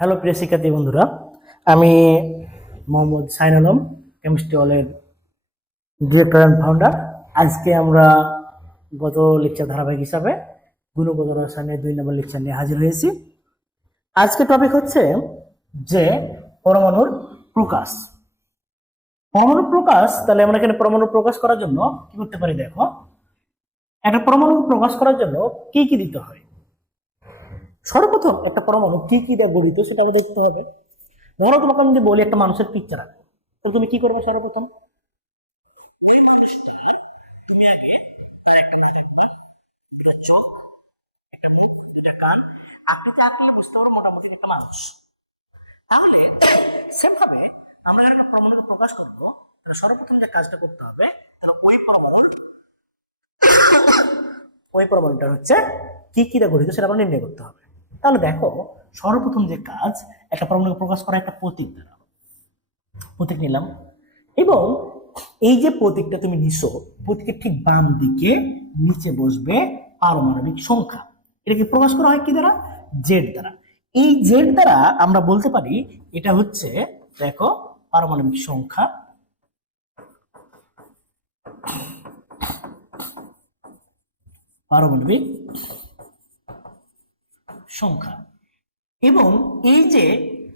Hello প্রিয় শিক্ষার্থী বন্ধুরা, আমি মোহাম্মদ সাইন আলম, কেমিস্ট্রি হলের ডিরেক্টর অ্যান্ড ফাউন্ডার। আজকে আমরা গত লেকচার ধারাবাহিক হিসাবে গুণগত রসায়নের 2 নম্বর লেকচার নিয়ে হাজির হয়েছি। আজকে টপিক হচ্ছে যে পরমাণুর প্রকাশ। পরমাণু প্রকাশ, তাহলে আমরা এখানে পরমাণু প্রকাশ করার জন্য কি করতে পারি? দেখো, একটা পরমাণু প্রকাশ করার জন্য কি কি দিতে হয়। সর্বপ্রথম একটা পরমাণু কি কি দিয়ে গঠিত সেটা আমাদের দেখতে হবে। ধরো তোমাকে আমি যদি বলি একটা মানুষের পিকচার আঁকো, তো তুমি কি করবে? সর্বপ্রথম তুমি আগে তার একটা চোখ, একটা মুখ, দুটা কান আকৃতি আঁকলে বুঝতে পারবো মোটামুটি একটা মানুষ। তাহলে সেভাবে আমরা একটা পরমাণু প্রকাশ করবো, সর্বপ্রথম যে কাজটা করতে হবে, ওই পরমাণুটা হচ্ছে কি কি দিয়ে গঠিত সেটা আমরা নির্ণয় করতে হবে। তাহলে দেখো, সর্বপ্রথম যে কাজ, একটা পরমাণু প্রকাশ করা একটা প্রতীক দ্বারা। প্রতীক নিলাম, এবং এই যে প্রতীকটা তুমি নিছো, প্রতীকের ঠিক বাম দিকে নিচে বসবে পারমাণবিক সংখ্যা। এটাকে প্রকাশ করা হয় কি দ্বারা? জেড দ্বারা। এই জেড দ্বারা আমরা বলতে পারি এটা হচ্ছে, দেখো, পারমাণবিক সংখ্যা। পারমাণবিক সংখ্যা। এবং এই যে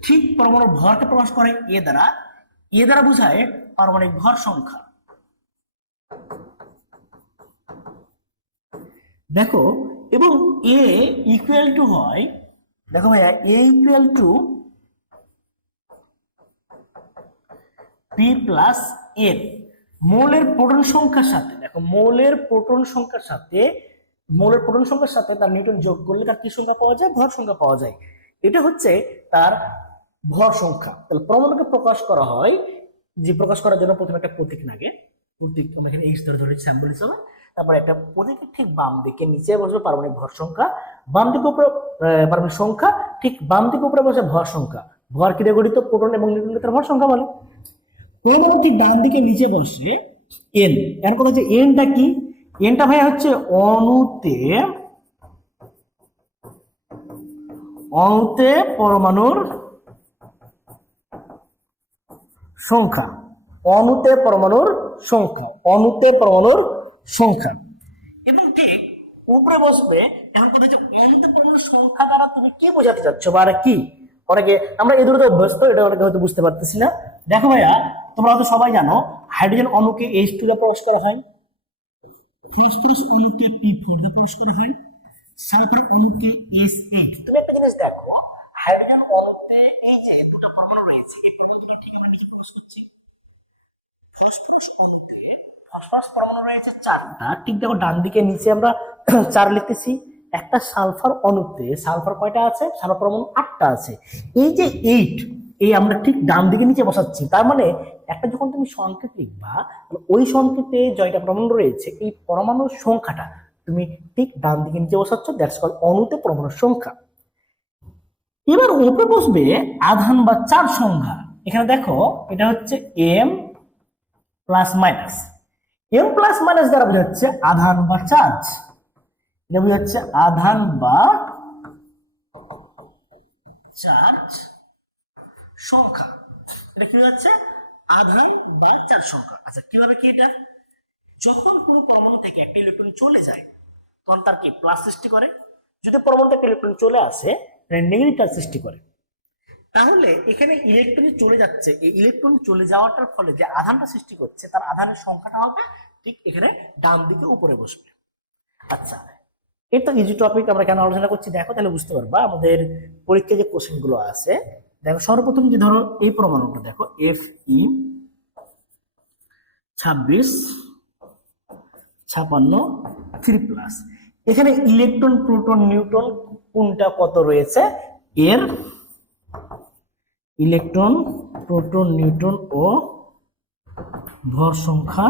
ঠিক পরমাণুর ভরকে প্রকাশ করে এ দ্বারা, এ দ্বারা বোঝায় পারমাণবিক ভর সংখ্যা। দেখো, এবং এ ইকুয়াল টু হয়, দেখো ভাইয়া, A equal to P plus N মৌলের প্রোটন সংখ্যার সাথে। দেখো, মৌলের প্রোটন সংখ্যার সাথে তার নিউটন যোগ করলে তার কি সংখ্যা পাওয়া যায়? ভর সংখ্যা পাওয়া যায়। এটা হচ্ছে তার ভর সংখ্যা। তাহলে পরমাণুকে প্রকাশ করা হয়, যে প্রকাশ করার জন্য প্রথমে একটা প্রতীক লাগে। প্রতীক আমরা এখানে এইচ ধরে স্যাম্পল হিসেবে। তারপরে একটা প্রতীকের ঠিক বাম দিকে নিচে বসবে পারমাণবিক ভর সংখ্যা, বাম দিকে উপরে পারমাণবিক সংখ্যা, ঠিক বাম দিকে উপরে বসে ভর সংখ্যা। ভর কি দিয়ে গঠিত? প্রোটন এবং নিউট্রন তার ভর সংখ্যা বলে। পরমাণু ঠিক ডান দিকে নিচে বসে এন। এখন কথা হচ্ছে এনটা কি? এনটা ভাই হচ্ছে অণুতে পরমাণুর সংখ্যা। অণুতে পরমাণুর সংখ্যা। এবং ঠিক উপরে বসবে। এখন কথা হচ্ছে অণুতে পরমাণুর সংখ্যা দ্বারা তুমি কি বোঝাতে চাচ্ছ বা কি? অনেকে আমরা এই দুটো অভ্যস্ত, এটা অনেকে হয়তো বুঝতে পারতেছি না। দেখো ভাইয়া, তোমরা হয়তো সবাই জানো হাইড্রোজেন অণুকে H2 দিয়ে প্রকাশ করা হয়, ফসফরাস অণুকে P4 দিয়ে প্রকাশ করা হয়, সালফার অণুকে S8। তুমি একটা জিনিস দেখো, হাইড্রোজেন অণুতে এই যে দুটো পরমাণু রয়েছে, এই পরমাণুগুলো ঠিক আমরা নিচে প্রকাশ করছি। ফসফরাস পরমাণু রয়েছে 4টা, ঠিক দেখো ডান দিকে নিচে আমরা 4 লিখতেছি। একটা সালফার অণুতে সালফার কয়টা আছে? সালফার পরমাণু 8টা আছে। এই যে 8, এই আমরা ঠিক ডান দিকে নিচে বসাচ্ছি। তার মানে একটা যখন তুমি সংকেত লিখবা, ওই সংকেতে জয়টা পরমাণু রয়েছে, এই পরমাণুর সংখ্যাটা তুমি ঠিক ডান দিকে নিচে বসাচ্ছ। দ্যাটস কল্ড অণুতে পরমাণুর সংখ্যা। এবার উপরে বসবে আধান বা চার্জ সংখ্যা। এখানে দেখো, এটা হচ্ছে M plus minus. M plus minus দ্বারা বোঝাচ্ছে আধান বা চার্জ। এটা বোঝাচ্ছে আধান বা চার্জ সংখ্যা। এটা কি বোঝাচ্ছে? আধান বা চার্জ সংখ্যা। আচ্ছা, কিভাবে কি এটা? যখন কোনো পরমাণু থেকে একটা ইলেকট্রন চলে যায়, তখন তার কি প্লাস সৃষ্টি করে। যদি পরমাণু থেকে ইলেকট্রন চলে আসে, নেগেটিভ চার্জ সৃষ্টি করে। তাহলে এখানে ইলেকট্রন চলে যাচ্ছে, এই ইলেকট্রন চলে যাওয়াটার ফলে যে আধানটা সৃষ্টি করছে, তার আধানের সংখ্যাটা হবে ঠিক এখানে ডান দিকে উপরে বসবে। আচ্ছা, এটা ইজি টপিক, আমরা কেন আলোচনা করছি দেখো, তাহলে বুঝতে পারবা আমাদের পরীক্ষায় যে কোশ্চেন গুলো আছে। দেখো, সর্বপ্রথম যে ধরো এই পরমাণুটা দেখো, Fe 26 56 3+। এখানে ইলেকট্রন, প্রোটন, নিউট্রন কোনটা কত রয়েছে? এর ইলেকট্রন, প্রোটন, নিউট্রন ও ভর সংখ্যা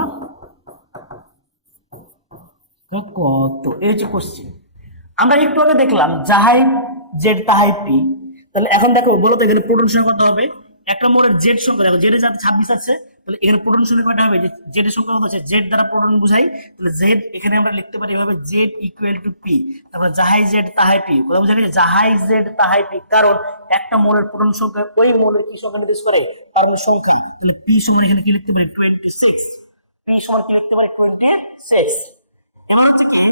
কত? এই হচ্ছে কোশ্চেন। আমরা একটু আগে দেখলাম যাহাই জেড তাহাই পি। তাহলে এখন দেখো, বলো তো এখানে প্রোটন সংখ্যা কত হবে? একটা মোলের জেড সংখ্যা, দেখো জেড এর সাথে 26 আছে, তাহলে এখানে প্রোটন সংখ্যা কয়টা হবে? যে জেড এর সংখ্যা কত আছে? জেড দ্বারা প্রোটন বুঝাই, তাহলে জেড এখানে আমরা লিখতে পারি এভাবে, জেড ইকুয়াল টু পি। তারপর যাহাই জেড তাহাই পি। কথা বুঝা গেছে? যাহাই জেড তাহাই পি, কারণ একটা মোলের প্রোটন সংখ্যা ওই মোলের কি সংখ্যা নির্দেশ করে, পারমাণবিক সংখ্যা। তাহলে পি সমান এখানে কি লিখতে পারি 26, পি সমান কি লিখতে পারি 26। এবার হচ্ছে কি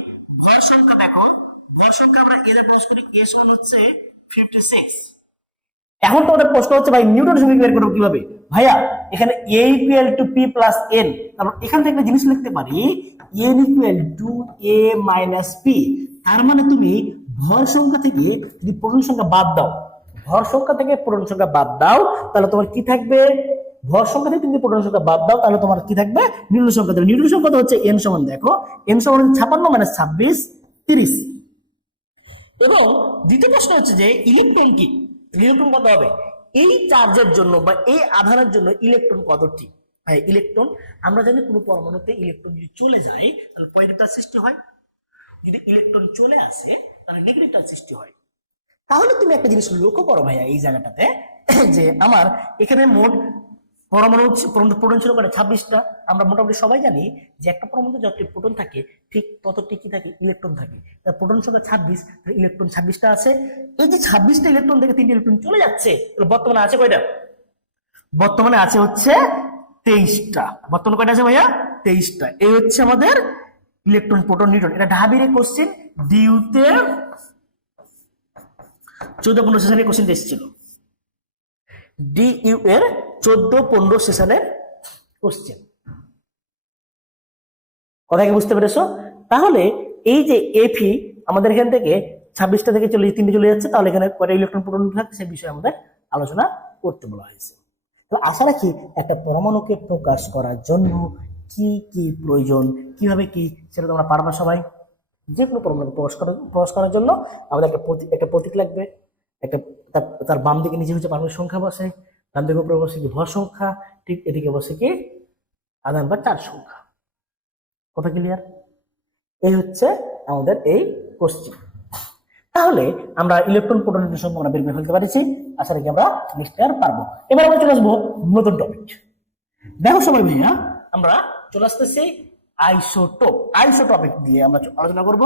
ভর সংখ্যা, দেখো ভর সংখ্যা আমরা এর প্রকাশ করি a সমান হচ্ছে 56। এখন তোমাদের প্রশ্ন হচ্ছে ভাই নিউটন সংখ্যা বের করব কিভাবে? ভাইয়া এখানে a equal to p plus n, তারপর এখান থেকে একটা জিনিস লিখতে পারি n equal to a minus p। তার মানে তুমি ভর সংখ্যা থেকে যদি প্রোটন সংখ্যা বাদ দাও, ভর সংখ্যা থেকে প্রোটন সংখ্যা বাদ দাও, তাহলে তোমার কি থাকবে? ভর সংখ্যা থেকে তুমি প্রোটন সংখ্যা বাদ দাও, তাহলে তোমার কি থাকবে? নিউটন সংখ্যা। তাহলে নিউটন সংখ্যা হচ্ছে n সমান, দেখো n সমান 56 মাইনাস 26 30। এবং দ্বিতীয় প্রশ্ন হচ্ছে যে ইলেকট্রন কি, ইলেকট্রন কত হবে? এই চার্জের জন্য বা এই আধানের জন্য ইলেকট্রন কতটি? হ্যাঁ ইলেকট্রন, আমরা জানি কোনো পরমাণুতে ইলেকট্রন যদি চলে যায় তাহলে পজিটিভ চার্জ সৃষ্টি হয়, যদি ইলেকট্রন চলে আসে তাহলে নেগেটিভ চার্জ সৃষ্টি হয়। তাহলে তুমি একটা জিনিস লক্ষ্য করো ভাইয়া এই জায়গাটাতে যে আমার এখানে মোট পরমাণু প্রোটন ছিল করে 26টা। আমরা মোটামুটি সবাই জানি যে একটা পরমাণুতে যতটি প্রোটন থাকে ঠিক ততটি কি থাকে ইলেকট্রন থাকে। প্রোটন সংখ্যা 26, ইলেকট্রন 26টা আছে। এই যে 26টা ইলেকট্রন থেকে 3টা ইলেকট্রন চলে যাচ্ছে, বর্তমানে আছে কয়টা? বর্তমানে আছে হচ্ছে 23টা। বর্তমানে কয়টা আছে ভাইয়া? 23টা। এই হচ্ছে আমাদের ইলেকট্রন প্রোটন নিউট্রন। এটা ঢাবির কোশ্চেন, ডিউতে 14-15 সেশনের কোশ্চেন এসেছিল, ডিইউ এর 14-15 সেশনের কোশ্চেন। কথা কি বুঝতে পেরেছো? তাহলে এই যে এফি আমাদের এখান থেকে 26টা থেকে 3টে চলে যাচ্ছে, তাহলে এখানে কয়টা ইলেকট্রন প্রোটন থাকে সে বিষয়ে আমাদের আলোচনা করতে বলা হয়েছে। তো আশা রাখি একটা পরমাণুকে প্রকাশ করার জন্য কি কি প্রয়োজন, কিভাবে কি, সেটা তোমরা পারবা সবাই। যে কোনো পরমাণুকে প্রকাশ করার জন্য আমাদের একটা প্রতীক লাগবে, একটা তার বাম দিকে নিচে হচ্ছে পারমাণবিক সংখ্যা বসে, ডান দিকে উপরে বসে কি ভর সংখ্যা, ঠিক এদিকে বসে কি আধান বা চার্জ সংখ্যা। কথা ক্লিয়ার? এই হচ্ছে আমাদের এই কোশ্চেন। তাহলে আমরা ইলেকট্রন প্রোটন সংখ্যা আমরা বের করে ফেলতে পারছি, আশা রাখি আমরা নেক্সট ইয়ার পারবো। এবার আমরা চলে আসবো নতুন টপিক। দেখো সবাই ভাইয়া আমরা চলে আসতেছি আইসোটোপ। আইসোটপিক দিয়ে আমরা আলোচনা করব।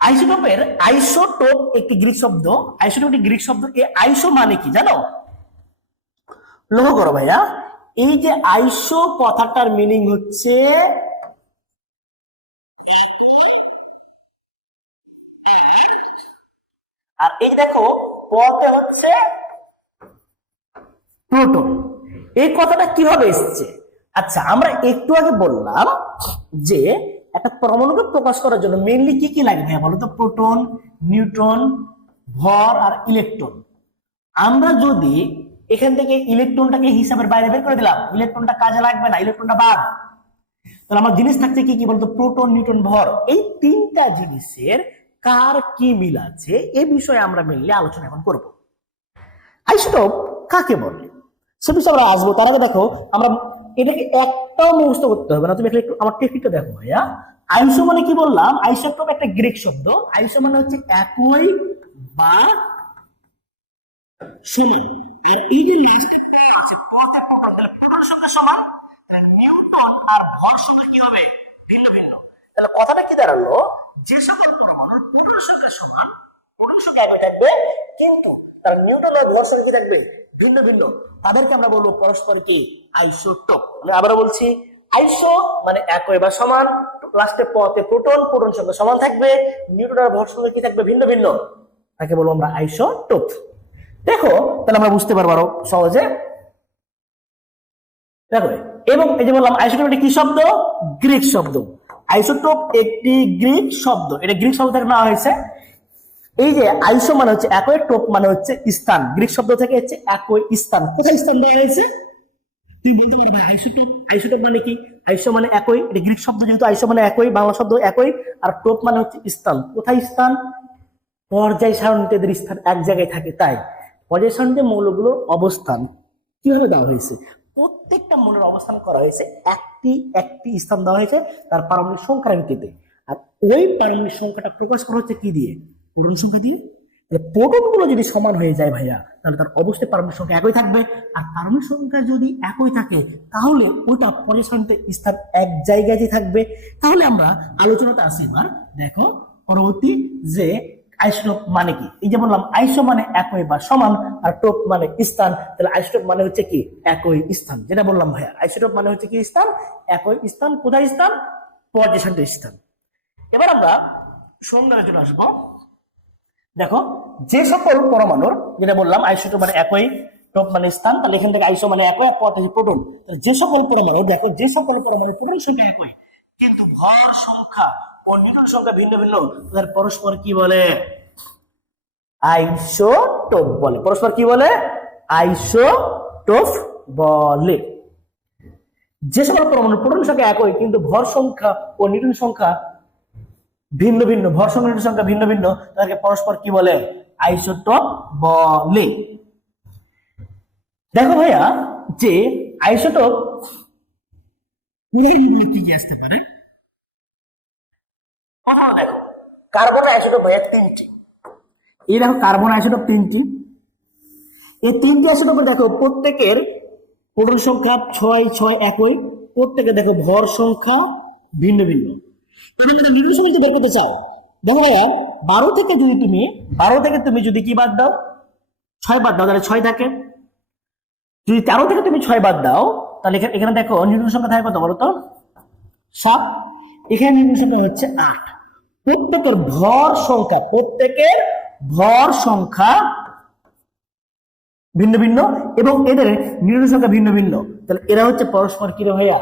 আইসোটোপের আইসোটোপ একটি গ্রিক শব্দ, আইসোটোপ একটি গ্রিক শব্দ। এই আইসো মানে কি জানো? লক্ষ্য করো ভাইয়া, এই যে আইসো কথাটার মিনিং হচ্ছে আর এই দেখো পথে হচ্ছে প্রোটন। এই কথাটা কিভাবে এসেছে? আচ্ছা আমরা একটু আগে বললাম যে একটা পরমাণুকে প্রকাশ করার জন্য মেইনলি কি কি লাগে ভাইয়া বলো তো? প্রোটন, নিউট্রন, ভর আর ইলেকট্রন। আমরা যদি এখান থেকে ইলেকট্রনটাকে হিসাবের বাইরে বের করে দিলাম, ইলেকট্রনটা কাজে লাগবে না, ইলেকট্রনটা বাদ, তাহলে আমার জিনিস থাকছে কি কি বলতো? প্রোটন, নিউট্রন, ভর। এই তিনটা জিনিসের কার কি মিল আছে এই বিষয়ে আমরা মেইনলি আলোচনা এখন করব। আইসোটোপ কাকে বলে সে বিষয়ে আমরা আসবো। তার আগে দেখো আমরা এটাকে একটাও মুখস্থ করতে হবে না, তুমি একটু আমার টেকনিকটা দেখো ভাইয়া। আইসো মানে কি বললাম? আইসোটোপ একটা গ্রিক শব্দ। আইসো মানে হচ্ছে একই বা সমান। আর এই যে প্রোটন সংখ্যা সমান, তাহলে নিউটন আর ভর সংখ্যা কি হবে? ভিন্ন ভিন্ন। তাহলে কথাটা কি দাঁড়ালো? যে সকল পরমাণুর প্রোটন সংখ্যা সমান, প্রোটন সংখ্যা একই থাকবে, কিন্তু তার নিউটন আর ভর সংখ্যা কি থাকবে? ভিন্ন ভিন্ন। তাদেরকে আমরা বলবো পরস্পর কি আইসোটোপ। আমি আবারও বলছি, আইসো মানে একই বা সমান, লাস্টে পথে প্রোটন, প্রোটন সংখ্যা সমান থাকবে, নিউটন আর ভর সংখ্যা কি থাকবে? ভিন্ন ভিন্ন। তাকে বলবো আমরা আইসোটোপ। দেখো তাহলে আমরা বুঝতে পারবো আরো সহজে। দেখো এবং এই যে বললাম আইসোটোপ একটি কি শব্দ? গ্রিক শব্দ। আইসোটোপ একটি গ্রিক শব্দ, এটা গ্রিক শব্দ থেকে নেওয়া হয়েছে। এই যে আইসো মানে হচ্ছে একই, টোপ মানে হচ্ছে স্থান, গ্রিক শব্দ থেকে হচ্ছে একই স্থান। কোথায় স্থান দেওয়া হয়েছে তুই বলতে পারবি? আইসোটোপ, আইসোটোপ মানে কি? আইসো মানে একই, এটা গ্রিক শব্দ, যেহেতু আইসো মানে একই, বাংলা শব্দ একই, আর টোপ মানে হচ্ছে স্থান। কোথায় স্থান? পর্যায় সারণীতে এদের স্থান এক জায়গায় থাকে, তাই পর্যায় সারণীতে মৌলগুলোর অবস্থান কিভাবে দেওয়া হয়েছে? প্রত্যেকটা মৌলের অবস্থান করা হয়েছে একটি একটি স্থান দেওয়া হয়েছে তার পারমাণবিক সংখ্যার ভিত্তিতে। আর ওই পারমাণবিক সংখ্যাটা প্রকাশ করা হচ্ছে কি দিয়ে? প্রোটন সংখ্যা দিয়ে। প্রোটন গুলো যদি সমান হয়ে যায় ভাইয়া, তাহলে তার অবশ্যই পারমাণবিক সংখ্যা একই থাকবে। আর পারমাণবিক সংখ্যা যদি একই থাকে তাহলে ওইটা পর্যায় সারণীতে স্থান এক জায়গায় থাকবে। তাহলে আমরা আলোচনাতে আসি এবার। দেখো পরবর্তী যে আইসোটোপ মানে কি? এই যে বললাম আইসো মানে একই বা সমান, আর টোপ মানে স্থান। তাহলে আইসোটোপ মানে হচ্ছে কি? একই স্থান। যেটা বললাম ভাইয়া, আইসোটোপ মানে হচ্ছে কি? স্থান, একই স্থান। কোথায় স্থান? পর্যায়সারণিত স্থান। এবার আমরা সন্ধানে চলে আসবো। দেখো, যে সকল পরমাণুর, যেটা বললাম আইসোটোপ মানে একই, টোপ মানে স্থান, তাহলে এখান থেকে আইসো মানে একই, আর প্রোটন। যে সকল পরমাণু, দেখো যে সকল পরমাণুর প্রোটন সংখ্যা একই কিন্তু ভর সংখ্যা ও নিউট্রন সংখ্যা ভিন্ন ভিন্ন, তাদের পরস্পর কি বলে? আইসোটোপ বলে। পরস্পর কি বলে? আইসোটোপ বলে। যে সকল পরমাণুর প্রোটন সংখ্যা একই কিন্তু ভর সংখ্যা ও নিউট্রন সংখ্যা ভিন্ন ভিন্ন, ভর সংখ্যা নিউট্রন সংখ্যা ভিন্ন ভিন্ন, তাদেরকে পরস্পর কি বলে? আইসোটোপ বলে। দেখো ভাইয়া, যে আইসোটোপ উদাহরণগুলো কি কি আসতে পারে? প্রথমে দেখো, কার্বন আইসোটোপ ভাইয়া তিনটি। এই দেখো কার্বন আইসোটোপ তিনটি। এই তিনটি আইসোটোপে দেখো প্রত্যেকের প্রোটন সংখ্যা 6 6 একই, প্রত্যেকে দেখো ভর সংখ্যা ভিন্ন ভিন্ন। তুমি যদি নিউট্রন সংখ্যা বের করতে চাও, দেখো ভাইয়া 12 থেকে তুমি যদি কি বাদ দাও, 6 বাদ দাও, তাহলে 6 থাকে। যদি 13 থেকে তুমি 6 বাদ দাও, তাহলে এখানে দেখো নিউট্রন সংখ্যা থাকে কত বলো তো? 7। এখানে নিউট্রন সংখ্যা হচ্ছে 8। প্রত্যেকের ভর সংখ্যা ভিন্ন ভিন্ন এবং এদের নিউট্রন সংখ্যা ভিন্ন ভিন্ন। তাহলে এরা হচ্ছে পরস্পর কি ভাইয়া?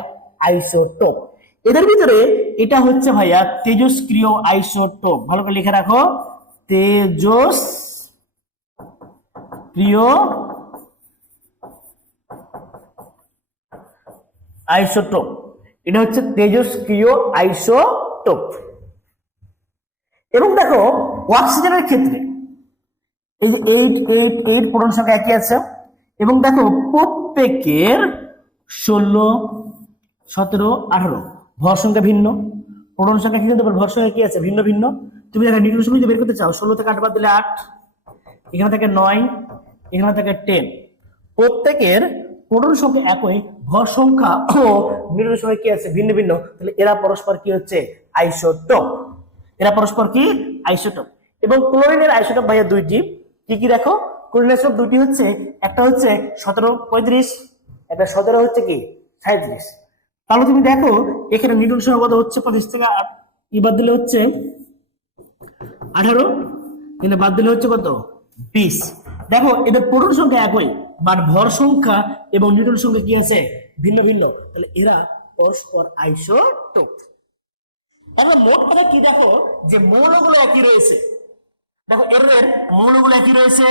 আইসোটোপ। এদের ভিতরে এটা হচ্ছে ভাইয়া তেজস্ক্রিয় আইসোটোপ। ভালো করে লিখে রাখো, তেজস্ক্রিয় আইসোটোপ। এটা হচ্ছে তেজস্ক্রিয় আইসোটোপ। এবং দেখো অক্সিজেনের ক্ষেত্রে এই যে 8 8 8 প্রোটন সংখ্যা একই আছে, এবং দেখো প্রত্যেকের 16 17 18 ভর সংখ্যা ভিন্ন, প্রোটন সংখ্যা কিন্তু ভর সংখ্যা কি আছে? ভিন্ন ভিন্ন। তুমি দেখো নিউট্রন সংখ্যা বের করতে চাও, 16 থেকে 8 বাদ দিলে 8, এখানে থেকে 9, এখানে থেকে 10। প্রত্যেকের প্রোটন সংখ্যা একই, ভর সংখ্যা ও নিউট্রন সংখ্যা কি আছে? ভিন্ন ভিন্ন। তাহলে এরা পরস্পর কি হচ্ছে? আইসোটোপ। এরা পরস্পর কি? আইসোটোপ। এবং ক্লোরিনের আইসোটোপ ভাইয়া দুইটি। কি কি দেখো? ক্লোরিনের আইসোটোপ দুইটি হচ্ছে, একটা হচ্ছে 17 35, একটা 17 হচ্ছে কি 37। তাহলে তুমি দেখো এখানে নিউট্রন সংখ্যা কত হচ্ছে? 25 থেকে বাদ দিলে হচ্ছে 18, কিন্তু বাদ দিলে হচ্ছে কত? 20। দেখো এদের প্রোটন সংখ্যা একই, বাট ভর সংখ্যা এবং নিউট্রন সংখ্যা কি আছে? ভিন্ন ভিন্ন। তাহলে এরা পরস্পর আইসোটোপ। তাহলে মোট কথা কি দেখো, যে মৌলগুলো একই রয়েছে। দেখো এদের মৌলগুলো একই রয়েছে,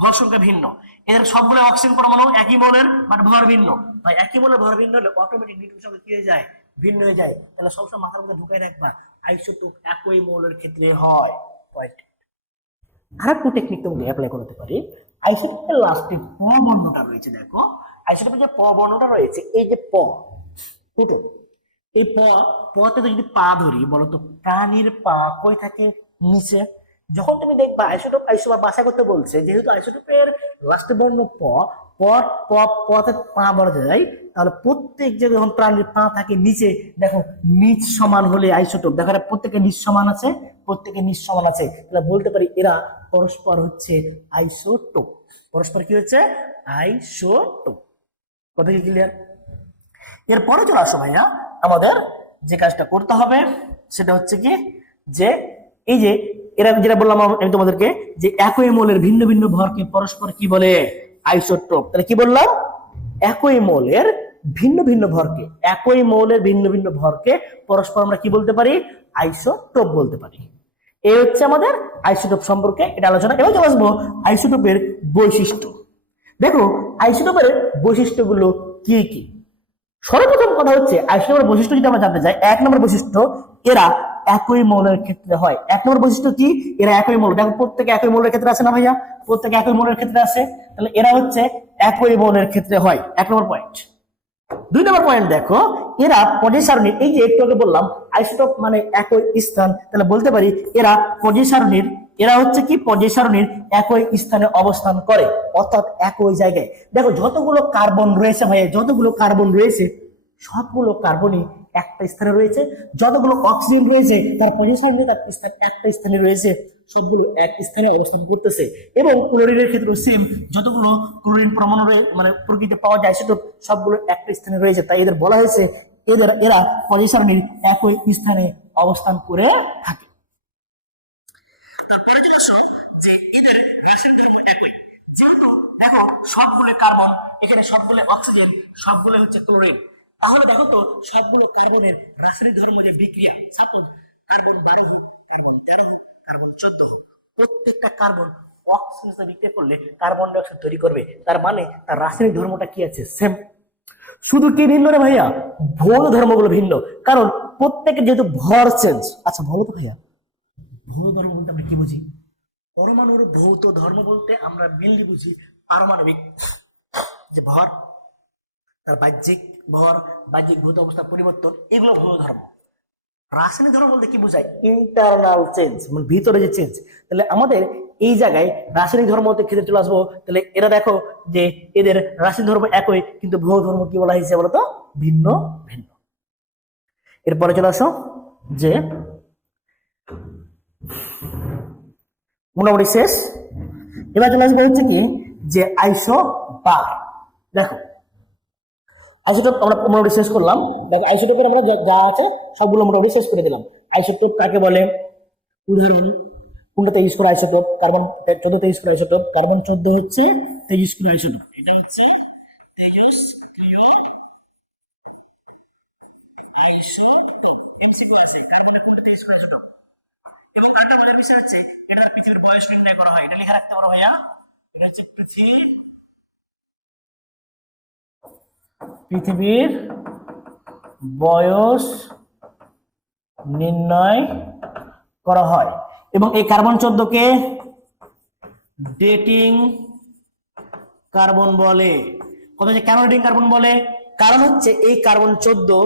ভর সংখ্যা ভিন্ন। এদের সবগুলো অক্সিজেন পরমাণু একই মৌলের, বাট ভর ভিন্ন। ভাই একই মৌলের ভর ভিন্ন হলে অটোমেটিক নিউট্রন সংখ্যা কি হয়ে যায়? ভিন্ন হয়ে যায়। তাহলে সবসময় মাথার মধ্যে ঢুকাই রাখবা, আইসোটোপ একই মৌলের ক্ষেত্রে হয়। পয়েন্ট। আরেকটু টেকনিক তোমাকে অ্যাপ্লাই করতে পারি। আইসোটোপের লাস্টে প বর্ণটা রয়েছে। দেখো আইসোটোপের যে প বর্ণটা রয়েছে, এই যে প, দুটো, এই পতে যদি পা ধরি, বলতো প্রাণীর পা কই থাকে? নিচে। যখন তুমি দেখবা আইসোটোপ আইসোটোপ বাসা করতে বলছে, যেহেতু আইসোটোপের লাস্ট বর্ণ পতে পা বলা যায়, তাহলে প্রত্যেক যে যখন প্রাণীর পা থাকে নিচে, দেখো নিচ সমান হলে আইসোটোপ। দেখো প্রত্যেকের নিচ সমান আছে, তাহলে বলতে পারি এরা পরস্পর হচ্ছে আইসোটোপ। পরস্পর কি হচ্ছে? আইসোটোপ। কথা কি ক্লিয়ার? এরপরে চলে আসো ভাইয়া, আমাদের যে কাজটা করতে হবে সেটা হচ্ছে কি, যে এই যে এরা যেটা বললাম আমি তোমাদেরকে, যে একই মৌলের ভিন্ন ভিন্ন ভরকে পরস্পর কি বলে? আইসোটোপ। তাহলে কি বললাম? একই মৌলের ভিন্ন ভিন্ন ভরকে পরস্পর আমরা কি বলতে পারি? আইসোটোপ বলতে পারি। এই হচ্ছে আমাদের আইসোটোপ সম্পর্কে এটা আলোচনা। এবার চলে আসবো আইসোটোপের বৈশিষ্ট্য। দেখো আইসোটোপের বৈশিষ্ট্যগুলো কি কি। সর্বপ্রথম কথা হচ্ছে আইসোটোপের বৈশিষ্ট্য যদি আমরা জানতে চাই, 1 নম্বর বৈশিষ্ট্য, এরা একই মৌলের ক্ষেত্রে হয়। 1 নম্বর বৈশিষ্ট্য কি? এরা একই মৌল। দেখো প্রত্যেকে একই মৌলের ক্ষেত্রে আছে না ভাইয়া? প্রত্যেকে একই মৌলের ক্ষেত্রে আছে, তাহলে এরা হচ্ছে একই মৌলের ক্ষেত্রে হয়। 1 নম্বর পয়েন্ট। 2 নম্বর পয়েন্ট দেখো, এরা পর্যায় সারণীর, এই যে একটু আগে বললাম আইসোটোপ মানে একই স্থান, তাহলে বলতে পারি এরা পর্যায় সারণীর, এরা হচ্ছে কি পর্যায় সারণীর একই স্থানে অবস্থান করে, অর্থাৎ একই জায়গায়। দেখো যতগুলো কার্বন রয়েছে ভাইয়া, সবগুলো কার্বনই একটা স্থানে রয়েছে। যতগুলো অক্সিজেন রয়েছে তার পর্যায় সারণী তার একটা স্থানে রয়েছে। সবগুলো এক স্থানে অবস্থান করতেছে। এবং ক্লোরিনের ক্ষেত্রেও সেম, যতগুলো ক্লোরিন পরমাণু মানে প্রকৃতিতে পাওয়া যায় সেটা সবগুলো একটা স্থানে রয়েছে, তাই এদের বলা হয়েছে এরা পজিশনের একই স্থানে অবস্থান করে থাকে। যেহেতু দেখো সবগুলো কার্বন, এখানে সবগুলো অক্সিজেন, সবগুলো হচ্ছে ক্লোরিন, তাহলে দেখো তো সবগুলো কার্বনের রাসায়নিক ধর্ম যে বিক্রিয়া, সাপোজ কার্বন 12 হোক, কার্বন 13 হোক, কার্বন 14 হোক, প্রত্যেকটা কার্বন অক্সিজেন সাথে বিক্রিয়া করলে কার্বন ডাই অক্সাইড তৈরি করবে। তার মানে তার রাসায়নিক ধর্মটা কি আছে? সেম। শুধু কি ভিন্ন রে ভাইয়া? ভৌত ধর্মগুলো ভিন্ন, কারণ প্রত্যেকের যেহেতু ভর চেঞ্জ। আচ্ছা বলো তো ভাইয়া, ভৌত ধর্ম বলতে আমরা কি বুঝি? পরমাণুর ভৌত ধর্ম বলতে আমরা মেনলি বুঝি পারমাণবিক যে ভর, তার বাহ্যিক ভর, বাহ্যিক ভৌত অবস্থা পরিবর্তন, এগুলো ভৌত ধর্ম। রাসায়নিক ধর্ম বলতে কি বোঝায়? ইন্টারনাল চেঞ্জ, মানে ভিতরে যে চেঞ্জ। তাহলে আমাদের এই জায়গায় রাসায়নিক ধর্ম ক্ষেত্রে চলে আসবো। তাহলে এরা দেখো যে এদের রাসায়নিক ধর্ম একই, কিন্তু ভৌত ধর্ম কি বলা হয়েছে বলতো? ভিন্ন ভিন্ন। এরপরে চলে আসো যে মোটামুটি শেষ। এবার চলে আসবে হচ্ছে কি যে আইসোবার। দেখো আইসোটোপ আমরা মোটামুটি শেষ করলাম। দেখো আইসোটোপের আমরা যা আছে সবগুলো মোটামুটি শেষ করে দিলাম। আইসোটোপ কাকে বলে? উদাহরণ, কোনটা তেজস্ক্রিয় আইসোটোপ? কার্বন 14 তেজস্ক্রিয় আইসোটোপ, কার্বন 14 হচ্ছে তেজস্ক্রিয় আইসোটোপ। এটা হচ্ছে তেজস্ক্রিয় আইসোটোপ। এমসিকিউ আছে, কার্বন কোনটা তেজস্ক্রিয় আইসোটোপ? এবং আরেকটা মজার বিষয় হচ্ছে এটা পৃথিবীর বয়স নির্ণয় করা হয়, এটা লেখা রাখতে পারো ভাইয়া। এটা হচ্ছে পৃথিবীর বয়স নির্ণয় করা হয়। এবং এই কার্বন 14 কে ডেটিং কার্বন বলে। কথা হচ্ছে কেন ডেটিং কার্বন বলে? কারণ হচ্ছে এই কার্বন 14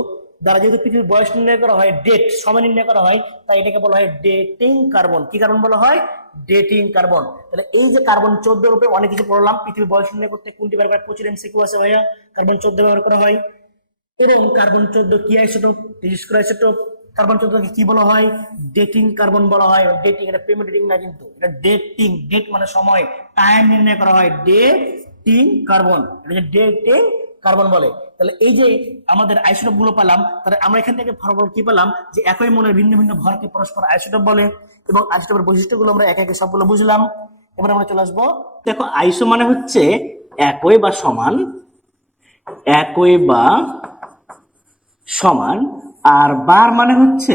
দ্বারা যেহেতু পৃথিবীর বয়স নির্ণয় করা হয়, ডেট সময় নির্ণয় করা হয়, তাই এটাকে বলা হয় ডেটিং কার্বন। কি কার্বন বলা হয়? Dating carbon. তাহলে এই যে কার্বন 14 রূপে অনেক কিছু পড়লাম। পৃথিবীর বয়স নির্ণয় করতে কোনটি ব্যবহার করা? প্রচুর এমসিকিউ আছে ভাইয়া। কার্বন 14 ব্যবহার করা হয়। এবং কার্বন 14 কি আইসোটোপ? তেজস্ক্রিয় আইসোটোপ। কার্বন 14 কে কি বলা হয়? ডেটিং কার্বন বলা হয়। ডেটিং, এটা প্রিমেটিং না, কিন্তু এটা ডেটিং। ডেট মানে সময়, টাইম নির্ণয় করা হয়, ডেটিং কার্বন। এটা ডেটিং কার্বন বলে। তাহলে এই যে আমাদের আইসোটোপ গুলো পেলাম, তাহলে আমরা এখান থেকে ফলাফল কি পেলাম? যে একই মৌলের ভিন্ন ভিন্ন ভরকে পরস্পর আইসোটোপ বলে। এবং আইসোটোপের বৈশিষ্ট্যগুলো আমরা একে একে সবগুলো বুঝলাম। এবার আমরা চলে আসবো। দেখো আইসো মানে হচ্ছে একই বা সমান, একই বা সমান, আর বার মানে হচ্ছে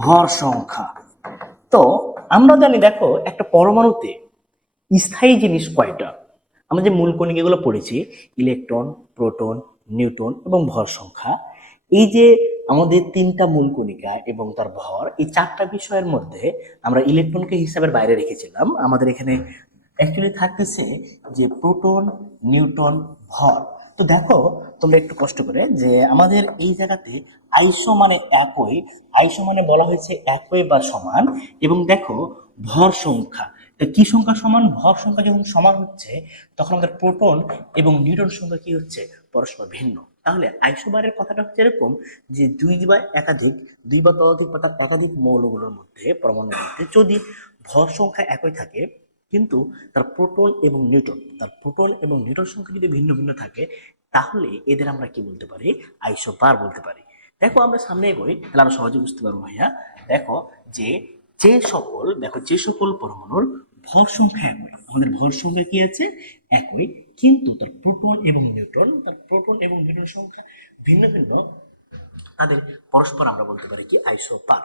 ভর সংখ্যা। তো আমরা জানি দেখো একটা পরমাণুতে স্থায়ী জিনিস কয়টা? আমরা যে মূল কণিকা এগুলো পড়েছি, ইলেকট্রন, প্রোটন, নিউট্রন এবং ভর সংখ্যা। এই যে আমাদের তিনটা মূল কণিকা এবং তার ভর, এই চারটা বিষয়ের মধ্যে আমরা ইলেকট্রনকে হিসাবের বাইরে রেখেছিলাম। আমাদের এখানে অ্যাকচুয়ালি থাকতেছে যে প্রোটন, নিউট্রন, ভর। তো দেখো তোমরা একটু কষ্ট করে যে আমাদের এই জায়গাতে আইসো মানে একই, আইসো মানে বলা হয়েছে একই বা সমান। এবং দেখো ভর সংখ্যা, কি সংখ্যা সমান? ভর সংখ্যা যখন সমান হচ্ছে তখন আমাদের প্রোটন এবং নিউট্রন সংখ্যা কি হচ্ছে? পরস্পর ভিন্ন। তাহলে আইসোবারের কথাটা হচ্ছে এরকম যে দুই বা ততোধিক বা একাধিক মৌলগুলোর মধ্যে, পরমাণুর মধ্যে যদি ভর সংখ্যা একই থাকে কিন্তু তার প্রোটন এবং নিউট্রন সংখ্যা যদি ভিন্ন ভিন্ন থাকে, তাহলে এদের আমরা কি বলতে পারি? আইসোবার বলতে পারি। দেখো আমরা সামনে এগোই, তাহলে আমরা সহজে বুঝতে পারবো ভাইয়া। দেখো যে সকল পরমাণুর ভর সংখ্যা একই, আমাদের ভর সংখ্যা কি আছে? একই, কিন্তু তার প্রোটন এবং নিউট্রন সংখ্যা ভিন্ন ভিন্ন, তাদের পরস্পর আমরা বলতে পারি কি? আইসোপার।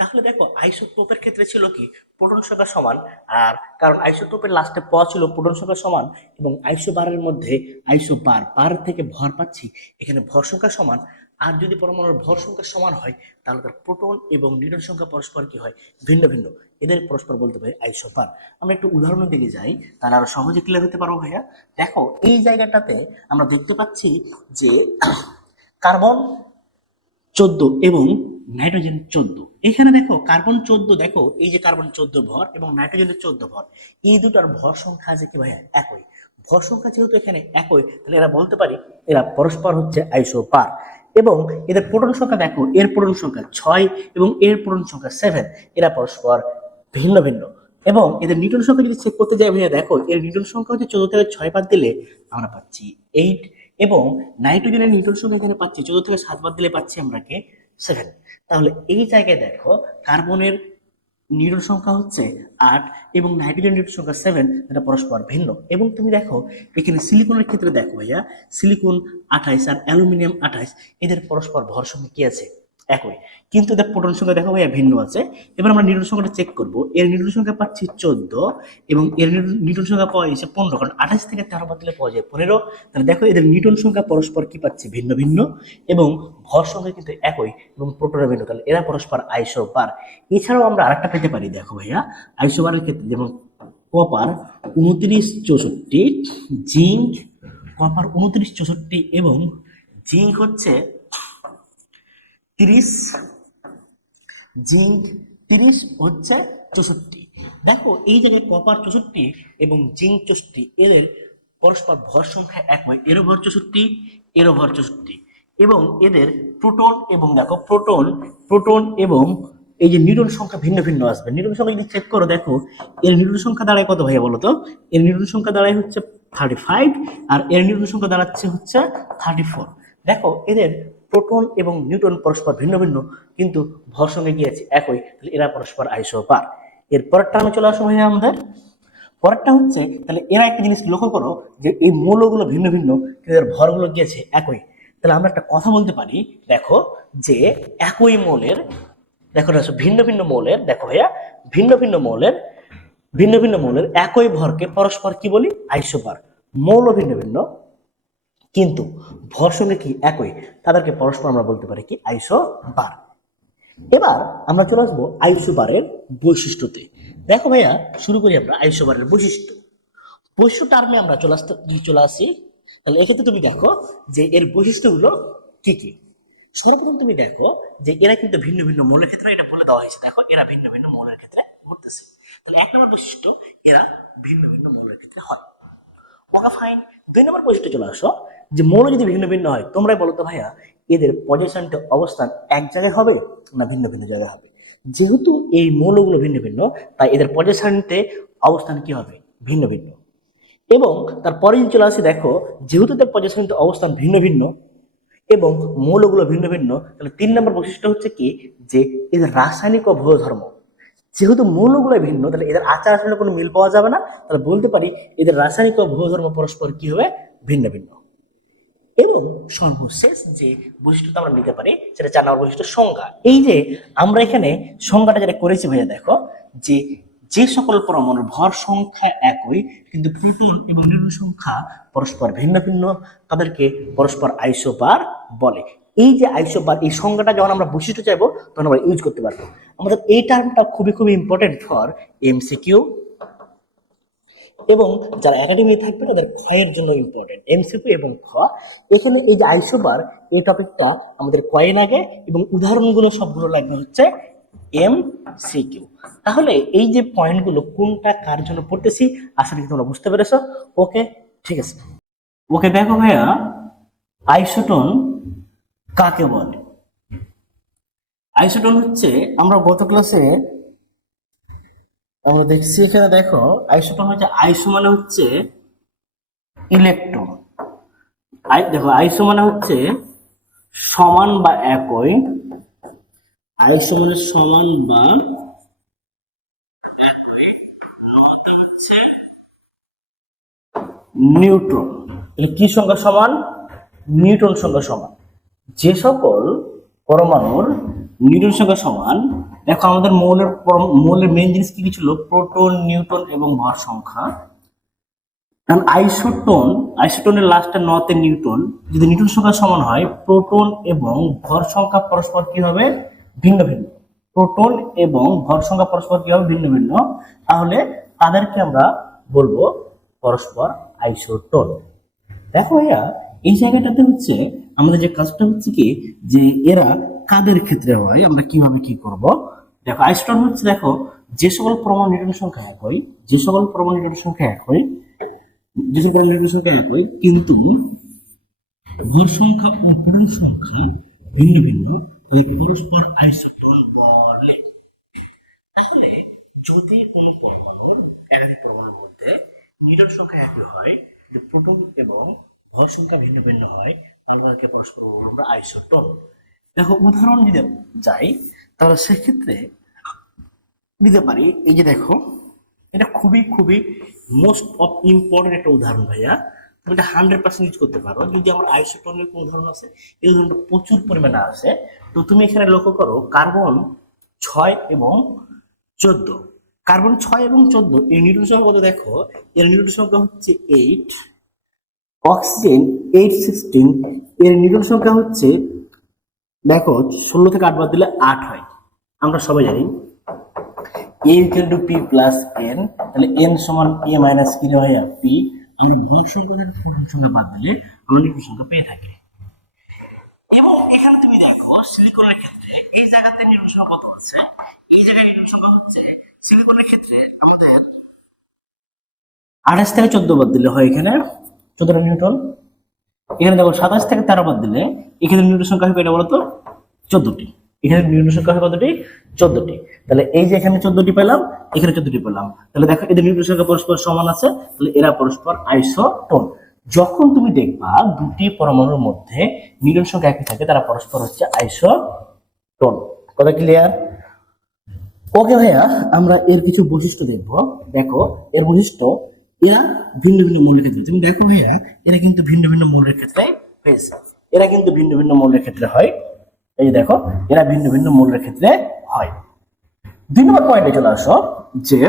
তাহলে দেখো আইসোটোপের ক্ষেত্রে ছিল কি? প্রোটন সংখ্যা সমান। আর কারণ আইসোটোপের লাস্টে প ছিল, প্রোটন সংখ্যা সমান, এবং আইসোবারের মধ্যে পার থেকে ভর পাচ্ছি, এখানে ভর সংখ্যা সমান। আর যদি পরমাণুর ভর সংখ্যা সমান হয় তাহলে তার প্রোটন এবং নিউট্রন সংখ্যা পরস্পর কি হয়? ভিন্ন ভিন্ন। এদের পরস্পর বলতে পারি আইসোপার। আমরা একটু উদাহরণ দিকে যাই, তাহলে আরো সহজে ক্লিয়ার হতে পারবো ভাইয়া। দেখো এই জায়গাটাতে আমরা দেখতে পাচ্ছি যে কার্বন 14 এবং নাইট্রোজেন 14। এখানে দেখো কার্বন 14, দেখো এই যে কার্বন 14 ভর এবং নাইট্রোজেনের 14 ভর, এই দুটার ভর সংখ্যা আছে কি ভাইয়া? একই। ভর সংখ্যা যেহেতু এখানে একই, তাহলে এরা বলতে পারি এরা পরস্পর হচ্ছে আইসোপার। এবং এদের প্রোটন সংখ্যা দেখো, এর প্রোটন সংখ্যা 6 এবং এর প্রোটন সংখ্যা 7, এরা পরস্পর ভিন্ন ভিন্ন। এবং এদের নিউটন সংখ্যা যদি চেক করতে যাই ভাইয়া দেখো এর নিউটন সংখ্যা হচ্ছে 14 থেকে 6 বাদ দিলে আমরা পাচ্ছি 8 এবং নাইট্রোজেনের নিউটন সংখ্যা এখানে পাচ্ছি 14 থেকে 7 বাদ দিলে পাচ্ছি আমরা কে 7। তাহলে এই জায়গায় দেখো কার্বনের নিউটন সংখ্যা হচ্ছে 8 এবং নাইট্রোজেন নিউটন সংখ্যা 7, যেটা পরস্পর ভিন্ন। এবং তুমি দেখো এখানে সিলিকনের ক্ষেত্রে দেখো ভাইয়া সিলিকন 28 আর অ্যালুমিনিয়াম 28, এদের পরস্পর ভর সংখ্যা কি আছে একই, কিন্তু এদের প্রোটন সংখ্যা দেখো ভাইয়া ভিন্ন আছে। এবার আমরা নিউটন সংখ্যাটা চেক করব। এর নিউটন সংখ্যা পাচ্ছি 14 এবং এর নিউটন সংখ্যা পাওয়া যাচ্ছে 15, কারণ 28 থেকে 13 বাদ দিলে পাওয়া যায় 15। তাহলে দেখো এদের নিউটন সংখ্যা পরস্পর কি পাচ্ছি ভিন্ন ভিন্ন এবং ভর সংখ্যা কিন্তু একই এবং প্রোটনের ভিন্ন, তাহলে এরা পরস্পর আইসোবার। এছাড়াও আমরা আরেকটা পেতে পারি দেখো ভাইয়া আইসোবারের ক্ষেত্রে, যেমন কপার 2964, জিঙ্ক কপার 2964 এবং জিঙ্ক হচ্ছে 30, জিঙ্ক 30 হচ্ছে 64। দেখো এই জায়গায় কপার 64 এবং জিঙ্ক 64 এদের পরস্পর ভর সংখ্যা একই, এরও ভর 64 এরও ভর 64 এবং এদের প্রোটন এবং দেখো প্রোটন এবং এই যে নিউটন সংখ্যা ভিন্ন ভিন্ন আসবে। নিউটন সংখ্যা যদি চেক করো দেখো এর নিউটন সংখ্যা দাঁড়ায় কত ভাইয়া বলো তো? এর নিউটন সংখ্যা দাঁড়ায় হচ্ছে 35 আর এর নিউটন সংখ্যা দাঁড়াচ্ছে হচ্ছে 34। দেখো এদের প্রোটন এবং নিউটন পরস্পর ভিন্ন ভিন্ন কিন্তু ভর সঙ্গে গিয়েছে একই, তাহলে এরা পরস্পর আইসোপার। এর পরেরটা আমি চলে আসবো ভাইয়া আমাদের পরেরটা হচ্ছে, তাহলে এরা একটা জিনিস লক্ষ্য করো যে এই মৌলগুলো ভিন্ন ভিন্ন কিন্তু এর ভরগুলো গিয়েছে একই। তাহলে আমরা একটা কথা বলতে পারি দেখো যে একই মৌলের দেখো ভিন্ন ভিন্ন মৌলের দেখো ভাইয়া ভিন্ন ভিন্ন মৌলের একই ভরকে পরস্পর কি বলি আইসোপার। মৌল ভিন্ন ভিন্ন কিন্তু ভর সঙ্গে কি একই, তাদেরকে পরস্পর আমরা বলতে পারি কি আইসোবার। এবার আমরা চলে আসবো আইসোবারের বৈশিষ্ট্যতে। দেখো ভাইয়া শুরু করি আমরা আইসোবারের বৈশিষ্ট্য টার্মে আমরা চলে আসি। তাহলে এক্ষেত্রে তুমি দেখো যে এর বৈশিষ্ট্যগুলো কি কি। সর্বপ্রথম তুমি দেখো যে এরা কিন্তু ভিন্ন ভিন্ন মৌলের ক্ষেত্রে এটা বলে দেওয়া হয়েছে, দেখো এরা ভিন্ন ভিন্ন মৌলের ক্ষেত্রে ঘটতেছে। তাহলে 1 নম্বর বৈশিষ্ট্য এরা ভিন্ন ভিন্ন মৌলের ক্ষেত্রে হয়। Okay fine. 2 নম্বর বৈশিষ্ট্য চলে আসো যে মৌল যদি ভিন্ন ভিন্ন হয় তোমরাই বলো তো ভাইয়া এদের পজিশনটা অবস্থান এক জায়গায় হবে না ভিন্ন ভিন্ন জায়গায় হবে। যেহেতু এই মৌলগুলো ভিন্ন ভিন্ন তাই এদের পজিশনতে অবস্থান কি হবে ভিন্ন ভিন্ন। এবং তারপরে যদি চলে আসি দেখো যেহেতু তার পজিশনতে অবস্থান ভিন্ন ভিন্ন এবং মৌলগুলো ভিন্ন ভিন্ন, তাহলে 3 নম্বর বৈশিষ্ট্য হচ্ছে কি যে এদের রাসায়নিক ও ভৌত ধর্ম। যেহেতু মৌলগুলো ভিন্ন তাহলে এদের আচার আচরণে কোনো মিল পাওয়া যাবে না, তাহলে বলতে পারি এদের রাসায়নিক ও ভৌত ধর্ম পরস্পর কি হবে ভিন্ন ভিন্ন। এবং সর্বশেষ যে বৈশিষ্ট্যটা আমরা নিতে পারি সেটা 4 নম্বর বৈশিষ্ট্য সংজ্ঞা। এই যে আমরা এখানে সংজ্ঞাটা যেটা করেছি ভাইয়া দেখো যে যে সকল পরমাণুর ভর সংখ্যা একই কিন্তু প্রোটন এবং নিউট্রন সংখ্যা পরস্পর ভিন্ন ভিন্ন তাদেরকে পরস্পর আইসোবার বলে। এই যে আইসোবার এই সংজ্ঞাটা যখন আমরা বৈশিষ্ট্য চাইবো তখন আমরা ইউজ করতে পারবো। আমাদের এই টার্মটা খুবই খুবই ইম্পর্টেন্ট ফর এমসিকিউ এবং যারা একাডেমি থাকবে তাদের ক্ষয়ের জন্য ইম্পর্টেন্ট এমসিকিউ এবং খ। এখানে এই যে আইসোবার এই টপিকটা আমাদের কয়েন আগে এবং উদাহরণগুলো সবগুলো লাগবে হচ্ছে এমসিকিউ। তাহলে এই যে পয়েন্টগুলো কোনটা কার জন্য পড়তেছি আশা করি তোমরা বুঝতে পেরেছো। ওকে ঠিক আছে। ওকে দেখো ভাইয়া আইসোটোন কাকে বলে? আইসোটোন হচ্ছে আমরা গত ক্লাসে আমরা দেখছি এখানে দেখো আইসোটোন হচ্ছে আইসো মানে হচ্ছে ইলেকট্রন। দেখো আইসো মানে হচ্ছে সমান বা একই, আইসো মানে সমান বা নিউট্রন। এই কি সংখ্যা সমান? নিউটন সংখ্যা সমান। যে সকল পরমাণুর নিউটন সংখ্যা সমান, দেখো আমাদের মৌলের মেইন জিনিস কি ছিল? প্রোটন, নিউটন এবং ভর সংখ্যা। কারণ আইসোটোনের লাস্টে নতে নিউটন, যদি নিউটন সংখ্যা সমান হয় প্রোটন এবং ভর সংখ্যা পরস্পর কি হবে ভিন্ন ভিন্ন। প্রোটন এবং ভর সংখ্যা পরস্পর কি হবে ভিন্ন ভিন্ন, তাহলে তাদেরকে আমরা বলবো পরস্পর আইসোটোন। দেখো ভাইয়া এই জায়গাটাতে হচ্ছে আমাদের যে কাজটা হচ্ছে কি যে এরা কাদের ক্ষেত্রে হয় আমরা কিভাবে কি করব। দেখো আইসোটোন হচ্ছে দেখো যে সকল পরমাণু নিউটনের সংখ্যা একই, যে সকল পরমাণু নিউটনের সংখ্যা একই, যে সকল নিউটনের সংখ্যা একই কিন্তু ভর সংখ্যা ও প্রোটন সংখ্যা ভিন্ন ভিন্ন, তাহলে পরস্পর আইসোটোন বলে। তাহলে যদি কোন পরমাণু নিউটন সংখ্যা একই হয়, যে প্রোটন এবং ভর সংখ্যা ভিন্ন ভিন্ন হয়, তাহলে তাদেরকে পরস্পর বলবো আমরা আইসোটোন। দেখো উদাহরণ যদি যাই, তাহলে সেক্ষেত্রে দিতে পারি, এই যে দেখো, এটা খুবই খুবই মোস্ট অফ ইম্পর্টেন্ট একটা উদাহরণ ভাইয়া। তুমি এটা 100% ইউজ করতে পারো। যদি আমার আইসোটোনের কোনো উদাহরণ আছে, এই উদাহরণটা প্রচুর পরিমাণে আছে। তো তুমি এখানে লক্ষ্য করো, কার্বন 6 এবং 14, কার্বন 6 এবং 14 এর নিউটন সংখ্যা কত দেখো, এর নিউটন সংখ্যা হচ্ছে 8, অক্সিজেন 8 16 এর নিউটন সংখ্যা হচ্ছে দেখো 16 থেকে 8 বাদ দিলে 8 হয়। আমরা সবাই জানি a equal to p plus n, তাহলে n সমান a minus কি রে ভাইয়া p। আমরা ভর সংখ্যা থেকে প্রোটন সংখ্যা বাদ দিলে আমরা নিউটন সংখ্যা পেয়ে থাকি। এবং এখানে তুমি দেখো সিলিকনের ক্ষেত্রে এই জায়গাতে নিউটন সংখ্যা কত আছে, এই জায়গায় নিউটন সংখ্যা হচ্ছে সিলিকনের ক্ষেত্রে আমাদের 28 থেকে 14 বাদ দিলে হয় এখানে 14 নিউটন। এখানে দেখো 27 থেকে 13 বাদ দিলে এখানে নিউটন সংখ্যা হবে এটা বলতো 14টি। এখানে নিউটন সংখ্যা হবে কতটি? 14টি। তাহলে এই যে এখানে 14টি পেলাম, এখানে 14টি পেলাম, তাহলে দেখো এদের নিউটন সংখ্যা পরস্পর সমান আছে, তাহলে এরা পরস্পর আইসোটোন। যখন তুমি দেখবা দুটি পরমাণুর মধ্যে নিউটন সংখ্যা একই থাকে, তারা পরস্পর হচ্ছে আইসোটোন। কথা ক্লিয়ার? ওকে ভাইয়া, আমরা এর কিছু বৈশিষ্ট্য দেখবো। দেখো এর বৈশিষ্ট্য, এরা ভিন্ন ভিন্ন মৌলের ক্ষেত্রে, তুমি দেখো ভাইয়া এরা কিন্তু ভিন্ন ভিন্ন মৌলের ক্ষেত্রে হয়েছে, এরা কিন্তু ভিন্ন ভিন্ন মৌলের ক্ষেত্রে হয়। এই যে দেখো এরা ভিন্ন ভিন্ন মৌলের ক্ষেত্রে হয়। 2 নম্বর পয়েন্টে চলে আসো, যে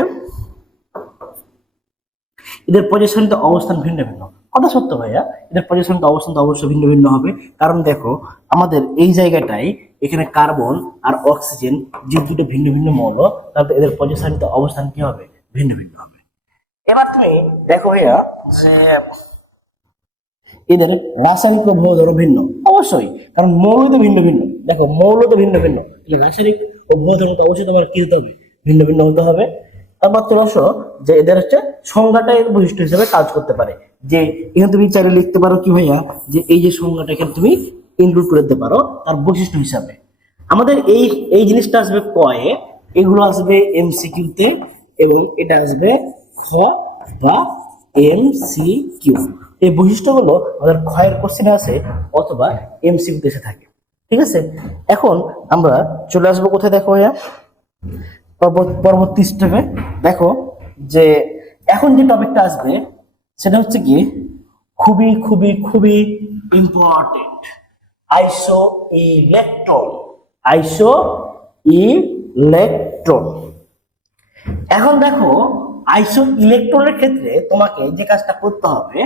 এদের পজিশনিত অবস্থান ভিন্ন ভিন্ন। কথা সত্য ভাইয়া, এদের পজিশনিত অবস্থান তো অবশ্যই ভিন্ন ভিন্ন হবে, কারণ দেখো আমাদের এই জায়গাটায় এখানে কার্বন আর অক্সিজেন যে দুটো ভিন্ন ভিন্ন মৌল, তাহলে এদের পজিশনিত অবস্থান কি হবে? ভিন্ন ভিন্ন হবে। এবার তুমি দেখো ভাইয়া যে এদের রাসায়নিক প্রভাব ধরো ভিন্ন, অবশ্যই, কারণ মৌল তো ভিন্ন ভিন্ন। দেখো মৌল তো ভিন্ন ভিন্ন, তাহলে রাসায়নিক ও ভৌধর্ম তো অবশ্যই তোমার কি হতে হবে? ভিন্ন ভিন্ন হতে হবে। তারপর তুমি আসো যে এদের হচ্ছে সংজ্ঞাটা এর বৈশিষ্ট্য হিসেবে কাজ করতে পারে। যে এখানে তুমি চাইলে লিখতে পারো কি ভাইয়া, যে এই যে সংজ্ঞাটা এখানে তুমি ইনক্লুড করে দিতে পারো তার বৈশিষ্ট্য হিসাবে। আমাদের এই এই জিনিসটা আসবে কয়ে, এগুলো আসবে এমসিকিউতে, এবং এটা আসবে খ বা এমসিকিউ। এই বৈশিষ্ট্যগুলো আমাদের ক্ষয়ের কোশ্চেনে আছে অথবা এমসিকিউ এসে থাকে। ঠিক আছে, এখন আমরা চলে আসবো কোথায় দেখো ভাইয়া, পরবর্তী স্টেপে। দেখো যে এখন যে টপিকটা আসবে সেটা হচ্ছে কি খুবই খুবই খুবই ইম্পর্টেন্ট, আইসো ইলেকট্রন। আইসো ইলেকট্রন। এখন দেখো আইসো ইলেকট্রনের ক্ষেত্রে তোমাকে যে কাজটা করতে হবে,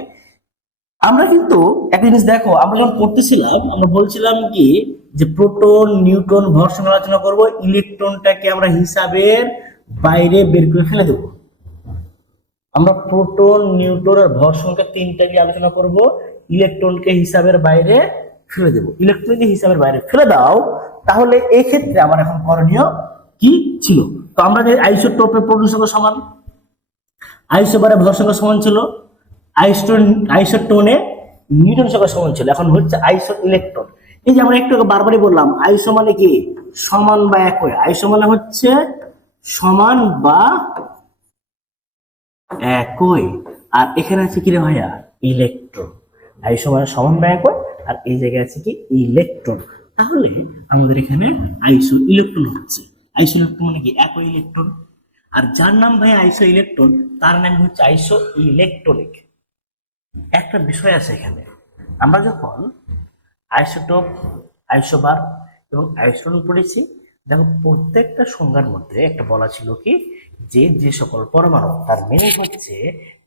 আমরা কিন্তু একটা জিনিস দেখো, আমরা যখন পড়তেছিলাম আমরা বলছিলাম কি যে প্রোটন নিউট্রন ভর সংখ্যা আলোচনা করবো, ইলেকট্রনটাকে আমরা হিসাবের বাইরে বের করে ফেলে দেবো। আমরা প্রোটন নিউট্রন আর ভর সংখ্যা তিনটাকে আলোচনা করব, ইলেকট্রনকে হিসাবের বাইরে ফেলে দেবো। ইলেকট্রনকে হিসাবের বাইরে ফেলে দাও, তাহলে এই ক্ষেত্রে আমার এখন করণীয় কি ছিল? তো আমরা যে আইসোটোপে প্রোটন সংখ্যা সমান, আইসোবারে ভর সংখ্যা সমান ছিল, আইসোটোনে নিউটন সংখ্যা সমান ছিল, এখন হচ্ছে আইসো ইলেকট্রন। এই যে আমরা একটু বারবারই বললাম আইসো মানে কি সমান বা একই, আইসো মানে হচ্ছে সমান বা একই, আর এখানে আছে কি রে ভাইয়া ইলেকট্রন। আইসো মানে সমান বা একই, আর এই জায়গায় আছে কি ইলেকট্রন। তাহলে আমাদের এখানে আইসো ইলেকট্রন হচ্ছে, আইসো ইলেকট্রন মানে কি একই ইলেকট্রন। আর যার নাম ভাই আইসো ইলেকট্রন তার নাম হচ্ছে আইসো ইলেকট্রনিক। একটা বিষয় আছে এখানে, আমরা যখন আইসোটোপ, আইসোবার এবং আইসোটোন পড়েছি, দেখো প্রত্যেকটা সংজ্ঞার মধ্যে একটা বলা ছিল কি যে যে সকল পরমাণু, তার মিনিং হচ্ছে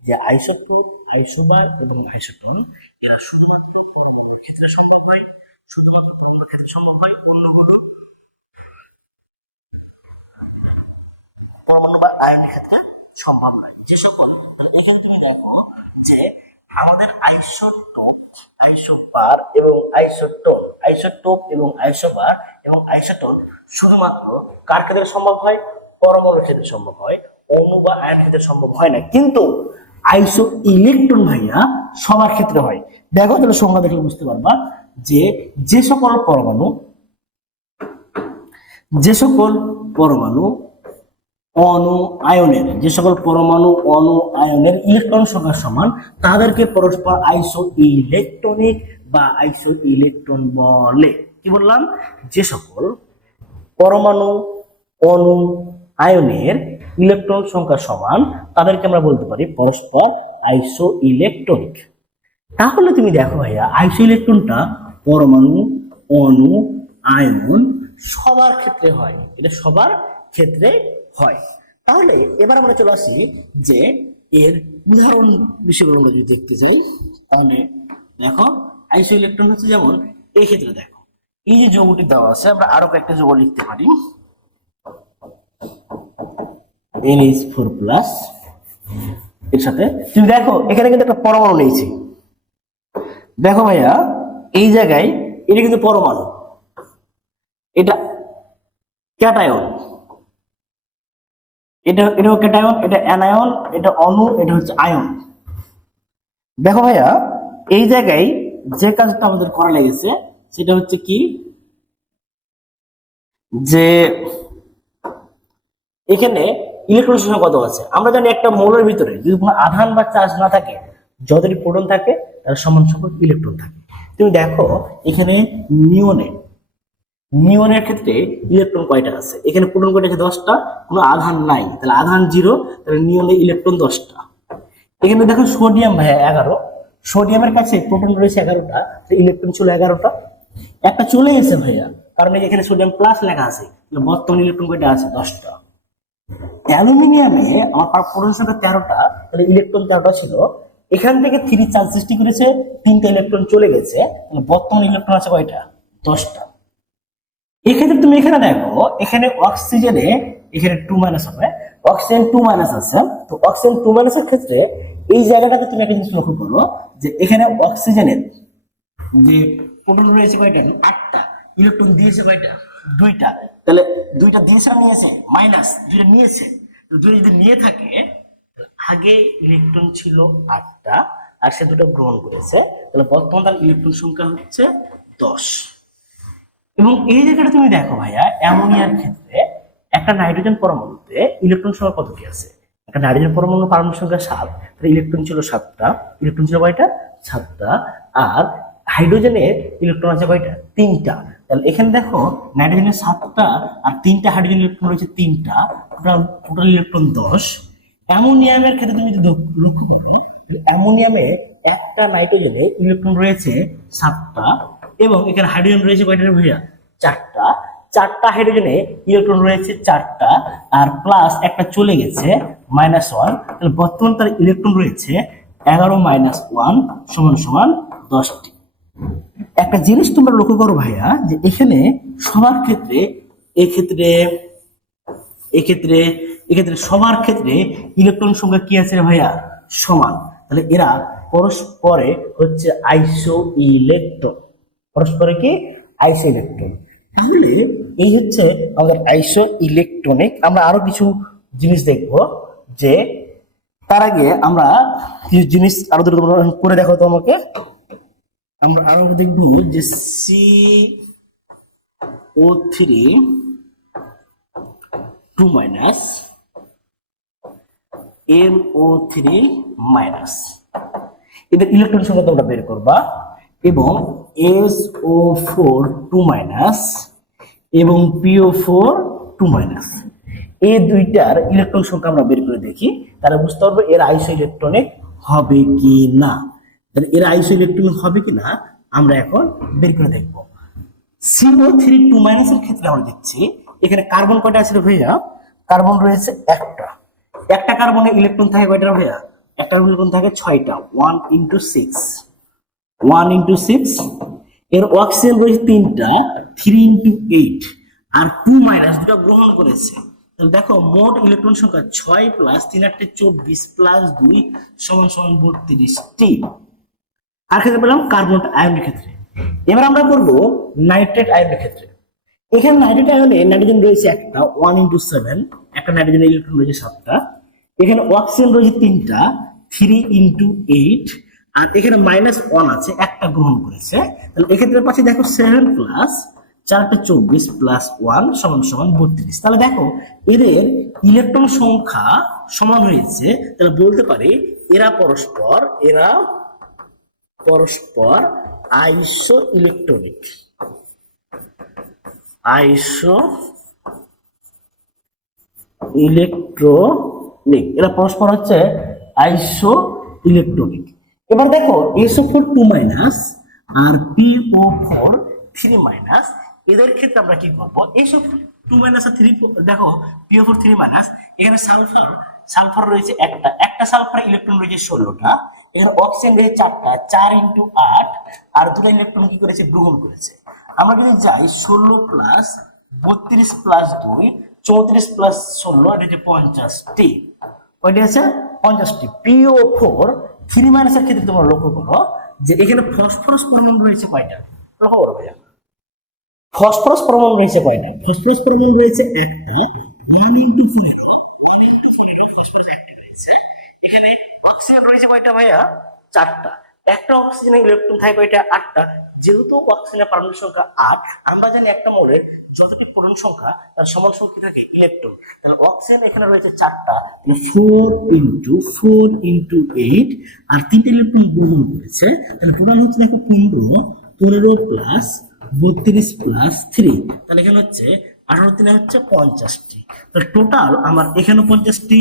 যে আইসোটোপ, আইসোবার এবং আইসোটোন এরা শুধুমাত্র ক্ষেত্রে সম্ভব হয়, শুধুমাত্র ক্ষেত্রে সম্ভব হয়, অন্যগুলো পরমাণু বা আয়নের ক্ষেত্রে সম্ভব হয়। যে সকল, এখানে তুমি দেখো যে আমাদের আইসোটোপ, আইসোবার এবং আইসোটোন, আইসোটোপ এবং আইসোবার এবং আইসোটোন শুধুমাত্র কার ক্ষেত্রে সম্ভব হয়? পরমাণুর ক্ষেত্রে সম্ভব হয়, অণু বা আয়নের ক্ষেত্রে সম্ভব হয় না। কিন্তু আইসো ইলেকট্রন ভাইয়া সবার ক্ষেত্রে হয়। দেখো তাহলে সংজ্ঞা দেখলে বুঝতে পারবা যে যে সকল পরমাণু, যে সকল পরমাণু অণু আয়নের, যে সকল পরমাণু অণু আয়নের ইলেকট্রন সংখ্যা সমান তাদেরকে পরস্পর আইসো ইলেকট্রনিক বা আইসো ইলেকট্রন বলে। কি বললাম? যে সকল পরমাণু, অণু, আয়নের ইলেকট্রন সংখ্যা সমান তাদেরকে আমরা বলতে পারি পরস্পর আইসো ইলেকট্রনিক। তাহলে তুমি দেখো ভাইয়া, আইসো ইলেকট্রনটা পরমাণু, অণু, আয়ন সবার ক্ষেত্রে হয়, এটা সবার ক্ষেত্রে হয়। তাহলে এবার আমরা চলে আসি যে এর উদাহরণ বিষয়গুলো আমরা যদি দেখতে চাই, তাহলে দেখো আইসো ইলেকট্রন হচ্ছে যেমন এই ক্ষেত্রে দেখো এই যে যৌগটি দেওয়া আছে, আমরা আরো কয়েকটা যৌগ লিখতে পারি। NH4+ এর সাথে তুমি দেখো এখানে কিন্তু একটা পরমাণু নিয়েছি। দেখো ভাইয়া এই জায়গায় এটা কিন্তু পরমাণু, এটা ক্যাটায়ন, এটাও ক্যাটায়ন, এটা অ্যানায়ন, এটা অণু, এটা হচ্ছে আয়ন। দেখো ভাইয়া এই জায়গায় যে কাজটা আমাদের করা লেগেছে সেটা হচ্ছে কি, যে এখানে ইলেকট্রন সংখ্যা কত আছে। আমরা জানি একটা মৌলের ভিতরে যদি কোনো আধান বা চার্জ না থাকে, যতটি প্রোটন থাকে তার সমান সংখ্যক ইলেকট্রন থাকে। তুমি দেখো এখানে নিয়নের ক্ষেত্রে ইলেকট্রন কয়টা আছে, এখানে প্রোটন কয়টা আছে? 10টা, কোনো আধান নাই, তাহলে আধান 0, তাহলে নিয়নে ইলেকট্রন 10টা। এখানে দেখো সোডিয়াম ভাইয়া 11, সোডিয়ামের কাছে প্রোটন রয়েছে 11টা, ইলেকট্রন ছিল 11টা, একটা চলে গেছে ভাইয়া, কারণ এখানে সোডিয়াম প্লাস লেখা আছে, বর্তমান ইলেকট্রন কয়টা আছে? 10টা। অ্যালুমিনিয়ামে আমার প্রোটন সংখ্যা 13টা, তাহলে ইলেকট্রন 13টা ছিল, এখান থেকে 3 চার্জ সৃষ্টি করেছে, 3টা ইলেকট্রন চলে গেছে, তাহলে বর্তমান ইলেকট্রন আছে কয়টা? 10টা। এক্ষেত্রে তুমি এখানে দেখো এখানে অক্সিজেনে এখানে 2- হবে, অক্সিজেন 2- আছে, তো অক্সিজেন 2- এর ক্ষেত্রে এই জায়গাটাতে তুমি একটা জিনিস লক্ষ্য করো যে এখানে অক্সিজেনের যে প্রোটন রয়েছে কয়টা? 8টা, ইলেকট্রন দিয়েছে কয়টা? 2টা, তাহলে 2টা দিয়েছে আর নিয়েছে? মাইনাস 2টা নিয়েছে, 2টা যদি নিয়ে থাকে, আগে ইলেকট্রন ছিল 8টা আর সে 2টা গ্রহণ করেছে, তাহলে বর্তমান তার ইলেকট্রন সংখ্যা হচ্ছে 10। এবং এই জায়গাটা তুমি দেখো ভাইয়া অ্যামোনিয়ার ক্ষেত্রে একটা নাইট্রোজেন পরমাণুতে ইলেকট্রন সংখ্যা কতটি আছে? একটা নাইট্রোজেন পরমাণুর পারমাণবিক সংখ্যা 7, তাহলে ইলেকট্রন ছিল 7টা, ইলেকট্রন ছিল কয়টা? 7টা। আর হাইড্রোজেনের ইলেকট্রন আছে কয়টা? 3টা, তাহলে এখানে দেখো নাইট্রোজেনের 7টা আর 3টা হাইড্রোজেন ইলেকট্রন রয়েছে 3টা, টোটাল ইলেকট্রন 10। অ্যামোনিয়ামের ক্ষেত্রে তুমি যদি লক্ষ্য করো, অ্যামোনিয়ামে একটা নাইট্রোজেনে ইলেকট্রন রয়েছে 7টা এবং এখানে হাইড্রোজেন রয়েছে কয়টা ভাইয়া? 4টা, 4টা হাইড্রোজেনে ইলেকট্রন রয়েছে 4টা আর প্লাস একটা চলে গেছে -1, তাহলে বর্তমান তার ইলেকট্রন রয়েছে 11 - 1 সমান 10টি। একটা জিনিস তোমরা লক্ষ্য করো ভাইয়া যে এখানে সবার ক্ষেত্রে এক্ষেত্রে সবার ক্ষেত্রে ইলেকট্রন সংখ্যা কি আছে ভাইয়া? সমান, তাহলে এরা পরস্পরে হচ্ছে আইসো ইলেকট্রন, পরস্পরে কি? আইসো ইলেকট্রন। তাহলে এই হচ্ছে আমাদের আইসো ইলেকট্রনিক। আমরা আরো কিছু জিনিস দেখব, যে তার আগে আমরা কিছু জিনিস আরো করে দেখো তো আমাকে। আমরা আরো দেখব যে CO3 2- NO3-, এদের ইলেকট্রন সংখ্যা তোমরা বের করবা, এবং SO4 2- এবং PO4 2-, এই দুইটার ইলেকট্রন সংখ্যা আমরা বের করে দেখি, তাহলে বুঝতে পারবো এর আইসো ইলেকট্রনিক হবে কি না। তাহলে এর আইসো ইলেকট্রনিক হবে কি না আমরা এখন বের করে দেখবো। CO3 2- এর ক্ষেত্রে আমরা দেখছি এখানে কার্বন কয়টা আছে ভাইয়া? কার্বন রয়েছে একটা কার্বনে ইলেকট্রন থাকে কয়টা ভাইয়া? একটা ইলেকট্রন থাকে 6টা, 1 × 6। এর অক্সিজেন রয়েছে 3টা, 3 × 8, আর 2- দুটো গ্রহণ করেছে, তাহলে দেখো মোট ইলেকট্রন সংখ্যা 6 + 3 = 24 + 2 = 32টি। আর ক্ষেত্রে পেলাম কার্বন আয়নের ক্ষেত্রে। এবার আমরা করবো নাইট্রেট আয়নের ক্ষেত্রে। এখানে নাইট্রেট আয়নে নাইট্রোজেন রয়েছে একটা, 1 × 7, একটা নাইট্রোজেনের ইলেকট্রন রয়েছে 7টা, এখানে অক্সিজেন রয়েছে 3টা, 3 × 8, আর এখানে -1 আছে, একটা গ্রহণ করেছে, তাহলে এক্ষেত্রে পাচ্ছি দেখো 7 + 4 = 24 + 1 = 32। তাহলে দেখো এদের ইলেকট্রন সংখ্যা সমান হয়েছে, তাহলে বলতে পারি এরা পরস্পর আইসো ইলেকট্রনিক। এরা পরস্পর হচ্ছে আইসো ইলেকট্রনিক। এবার দেখো SO4 2- আর PO4 3- এদের ক্ষেত্রে আমরা কি করবো, SO4 2- আর 3, দেখো PO4 3- এখানে সালফার রয়েছে একটা সালফার ইলেকট্রন রয়েছে 16টা, এখানে অক্সিজেন রয়েছে 4টা, 4 × 8, আর 2টা ইলেকট্রন কি করেছে, গ্রহণ করেছে। আমরা যদি যাই 16 প্লাস 32 প্লাস 2 34 প্লাস 16, এটা হচ্ছে 50টি। কয়টি আছে, 50টি। PO4 3- এর ক্ষেত্রে তোমরা লক্ষ্য করো যে এখানে ফসফরাস পরমাণু রয়েছে কয়টা, লক্ষ্য করো ভাইয়া, ফসফরাস পরমাণু রয়েছে কয়টা, ফসফরাস পরমাণু রয়েছে একটা, 1 × 4 এখানে অক্সিজেন রয়েছে কয়টা ভাইয়া, 4টা, একটা অক্সিজেনের ইলেকট্রন থাকে কয়টা, 8টা। যেহেতু অক্সিজেনের পারমাণবিক সংখ্যা 8, আমরা জানি একটা মোলের যতটি পরমাণু সংখ্যা তার সমান সংখ্যা থাকে ইলেকট্রন, তাহলে অক্সিজেন এখানে রয়েছে 4টা, 4 × 8, আর 3টে ইলেকট্রন গ্রহণ করেছে, তাহলে টোটাল হচ্ছে দেখো 15 প্লাস 32 প্লাস 3, তাহলে এখানে হচ্ছে 18 3 হচ্ছে 50টি। তাহলে টোটাল আমার এখানেও 50টি,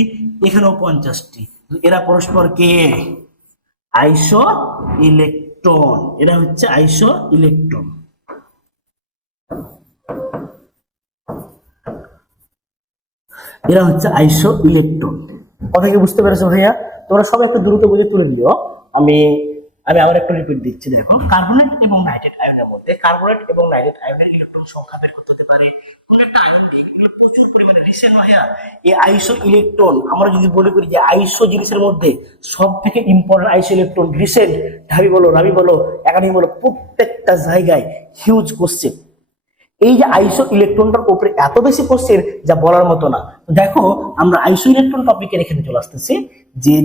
এখানেও 50টি। এরা পরস্পর কে, আইসো ইলেকট্রন। এরা হচ্ছে আইসো ইলেকট্রন। কথা কি বুঝতে পেরেছো ভাইয়া? তোমরা সবাই একটু দ্রুত বুঝে তুলে দিও। আমি আবার একটু রিপিট দিচ্ছি। দেখো কার্বনেট এবং নাইট্রেট আয়নের মধ্যে কার্বনেট এবং নাইট্রেট আয়নের ইলেকট্রন সংখ্যা বের করতে হতে পারে। কোন একটা আয়ন দিক এগুলো প্রচুর পরিমাণে রিসেন্ট ভাইয়া। এই আইসো ইলেকট্রন আমরা যদি বলি করি যে আইসো জিনিসের মধ্যে সব থেকে ইম্পর্টেন্ট আইসো ইলেকট্রন রিসেন্ট, ঢাবি বলো, রাবি বলো, একাডেমি বলো, প্রত্যেকটা জায়গায় হিউজ কোশ্চেন। এই যে আইসো ইলেকট্রনটার উপরে এত বেশি কোশ্চেন যা বলার মতো না। দেখো আমরা আইসো ইলেকট্রন টপিকের এখানে চলে আসতেছি,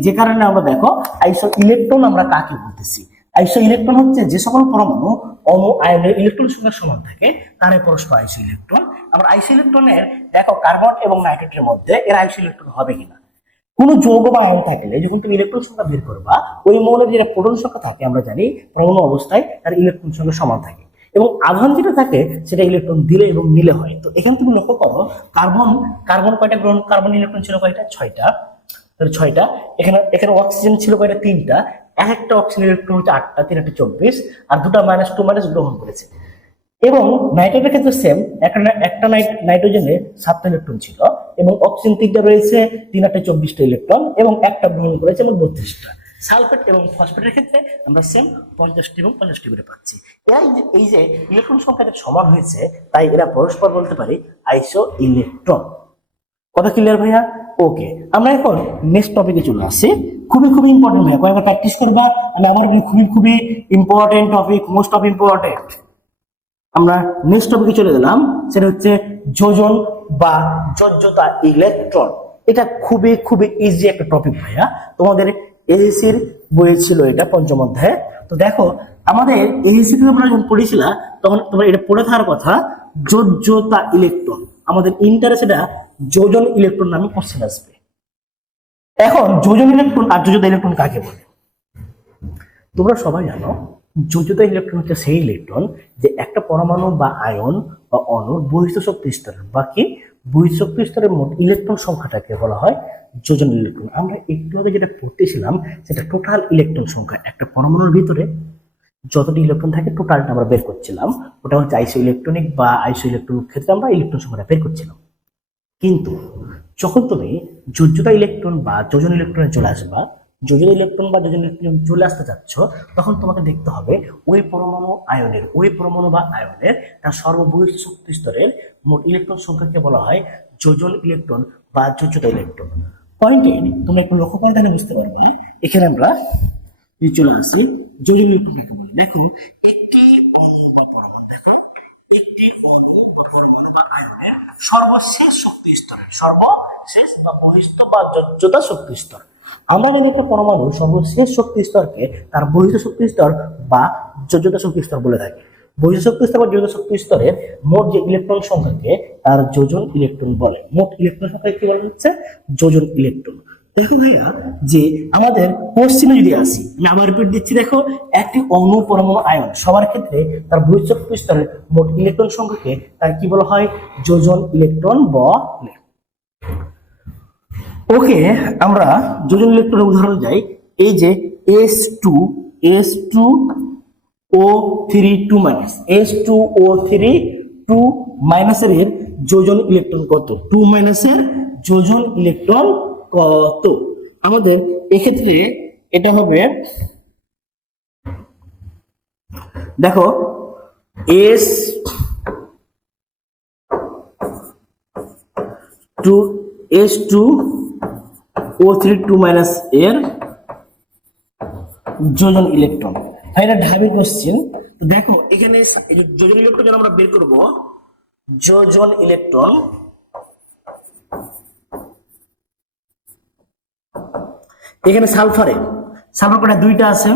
যে কারণে আমরা দেখো আইসো ইলেকট্রন আমরা কাকে বলতেছি। আইসো ইলেকট্রন হচ্ছে যে সকল পরমাণু অণু আয়নের ইলেকট্রন সংখ্যা সমান থাকে তারাই পরস্পর আইসো ইলেকট্রন। আমরা আইসো ইলেকট্রনের দেখো কার্বন এবং নাইট্রেটের মধ্যে এর আইসো ইলেকট্রন হবে কিনা। কোন যৌগ বা আয়ন থাকলে যখন তুমি ইলেকট্রন সংখ্যা বের করবা, ওই মৌলের যেটা প্রোটন সংখ্যা থাকে আমরা জানি পরমাণু অবস্থায় তার ইলেকট্রন সংখ্যা সমান থাকে, এবং আধান যেটা থাকে সেটা ইলেকট্রন দিলে এবং নিলে হয়। তো এখানে তুমি লক্ষ্য করো কার্বন কয়টা গ্রহণ, কার্বন ইলেকট্রন ছিল কয়টা, 6টা, 6টা। এখানে অক্সিজেন ছিল কয়টা, 3টা। একটা অক্সিজেন ইলেকট্রন হচ্ছে 8টা, 3 × 8 24, আর 2টা -2 গ্রহণ করেছে। এবং নাইট্রেটের ক্ষেত্রে সেম, একটা নাইট্রোজেনে 7টা ইলেকট্রন ছিল, এবং অক্সিজেন 3টা রয়েছে, 3 × 8 24টা ইলেকট্রন, এবং একটা গ্রহণ করেছে এবং 32টা। সালফেট এবং ফসফেটের ক্ষেত্রে আমরা সেম 50টি এবং 50টি করে পাচ্ছি। এই যে ইলেকট্রন সংখ্যা সমান হয়েছে, তাই এরা পরস্পর বলতে পারি আইসো ইলেকট্রন। কথা ক্লিয়ার ভাইয়া? ওকে, আমরা এখন নেক্সট টপিকে চলে আসছি। খুবই ইম্পর্টেন্ট ভাইয়া, কয়েকবার প্র্যাকটিস করবা। আমি আবার খুবই important topic, most of important. আমরা নেক্সট টপিকে চলে গেলাম, সেটা হচ্ছে যোজন বা যোজ্যতা ইলেকট্রন। এটা খুবই ইজি একটা টপিক ভাইয়া, তোমাদের এসএসসির বইয়ে ছিল এটা, পঞ্চম অধ্যায়ে। তো দেখো আমাদের এসএসসি তোমরা যখন পড়েছিলা তখন তোমরা এটা পড়ে থাকার কথা, যোজ্যতা ইলেকট্রন। আমাদের ইন্টারেস্ট এটা যোজন ইলেকট্রন নামে কোশ্চেন আসবে। এখন যোজন ইলেকট্রন আর যোজ্যতা ইলেকট্রন কাকে বলে? তোমরা সবাই জানো যোজ্যতা ইলেকট্রন হচ্ছে সেই ইলেকট্রন যে একটা পরমাণু বা আয়ন বা অণুর বহিঃস্থ শক্তি স্তরের বাকি বহিঃস্থ শক্তি স্তরের মোট ইলেকট্রন সংখ্যাটাকে বলা হয় যোজন ইলেকট্রন। আমরা একটু আগে যেটা পড়তেছিলাম সেটা টোটাল ইলেকট্রন সংখ্যা, একটা পরমাণুর ভিতরে যতটি ইলেকট্রন থাকে টোটালটা আমরা বের করছিলাম, ওটা হচ্ছে আইসো ইলেকট্রনিক বা আইসো ইলেকট্রনিক ক্ষেত্রে আমরা ইলেকট্রন সংখ্যাটা বের করছিলাম। কিন্তু যখন তুমি যোজ্যতা ইলেকট্রন বা যোজন ইলেকট্রনে চলে আসবা, যোজন ইলেকট্রন বা যোজন ইলেকট্রন চলে আসতে চাচ্ছ, তখন তোমাকে দেখতে হবে ওই পরমাণু বা আয়নের তার সর্ববহিঃস্থ শক্তি স্তরের মোট ইলেকট্রন সংখ্যাকে বলা হয় যোজন ইলেকট্রন বা যোজ্যতা ইলেকট্রন। পয়েন্টে তোমরা একটু লক্ষ্য করে তাহলে বুঝতে পারবে। এখানে আমরা চলে আসি যোজন ইলেকট্রন কাকে বলে। দেখো একটি অণু বা পরমাণু, দেখো একটি অণু বা পরমাণু বা আয়নের সর্বশেষ শক্তি স্তরের সর্বশেষ বা বহিঃস্থ বা যোজ্যতা শক্তি স্তর। আমরা জানি একটা পরমাণু সর্বশেষ শক্তি স্তরকে তার বহিঃস্থ শক্তি স্তর বা যোজ্যতা শক্তি স্তর বলে থাকি। বৈদ্যুতিক শক্তি স্তর বা যোজন শক্তি স্তরের মোট যে ইলেকট্রন সংখ্যাকে তার যোজন ইলেকট্রন বলে। মোট ইলেকট্রন সংখ্যা কি বলা হচ্ছে? যোজন ইলেকট্রন। দেখো ভাইয়া, যে আমাদের কোশ্চেনে যদি আসি, আমি আবার রিপিট দিচ্ছি, দেখো একটি অণু পরমাণু আয়ন সবার ক্ষেত্রে তার বৈদ্যুতিক শক্তি স্তরের মোট ইলেকট্রন সংখ্যাকে তার কি বলা হয়? যোজন ইলেকট্রন বলে। ওকে, আমরা যোজন ইলেকট্রনের উদাহরণ যাই। এই যে S2O3 2 S2O3 2 এর যোজন ইলেকট্রন কত? 2 এর যোজন ইলেকট্রন কত? আমাদের এক্ষেত্রে এটা হবে, দেখো S2O3 2 এর যোজন ইলেকট্রন। এটা ঢাবি কোশ্চেন। তো দেখো এখানে যোজন ইলেকট্রন যখন আমরা বের করব, যোজন ইলেকট্রন, এখানে সালফার কটা? দুইটা আছে।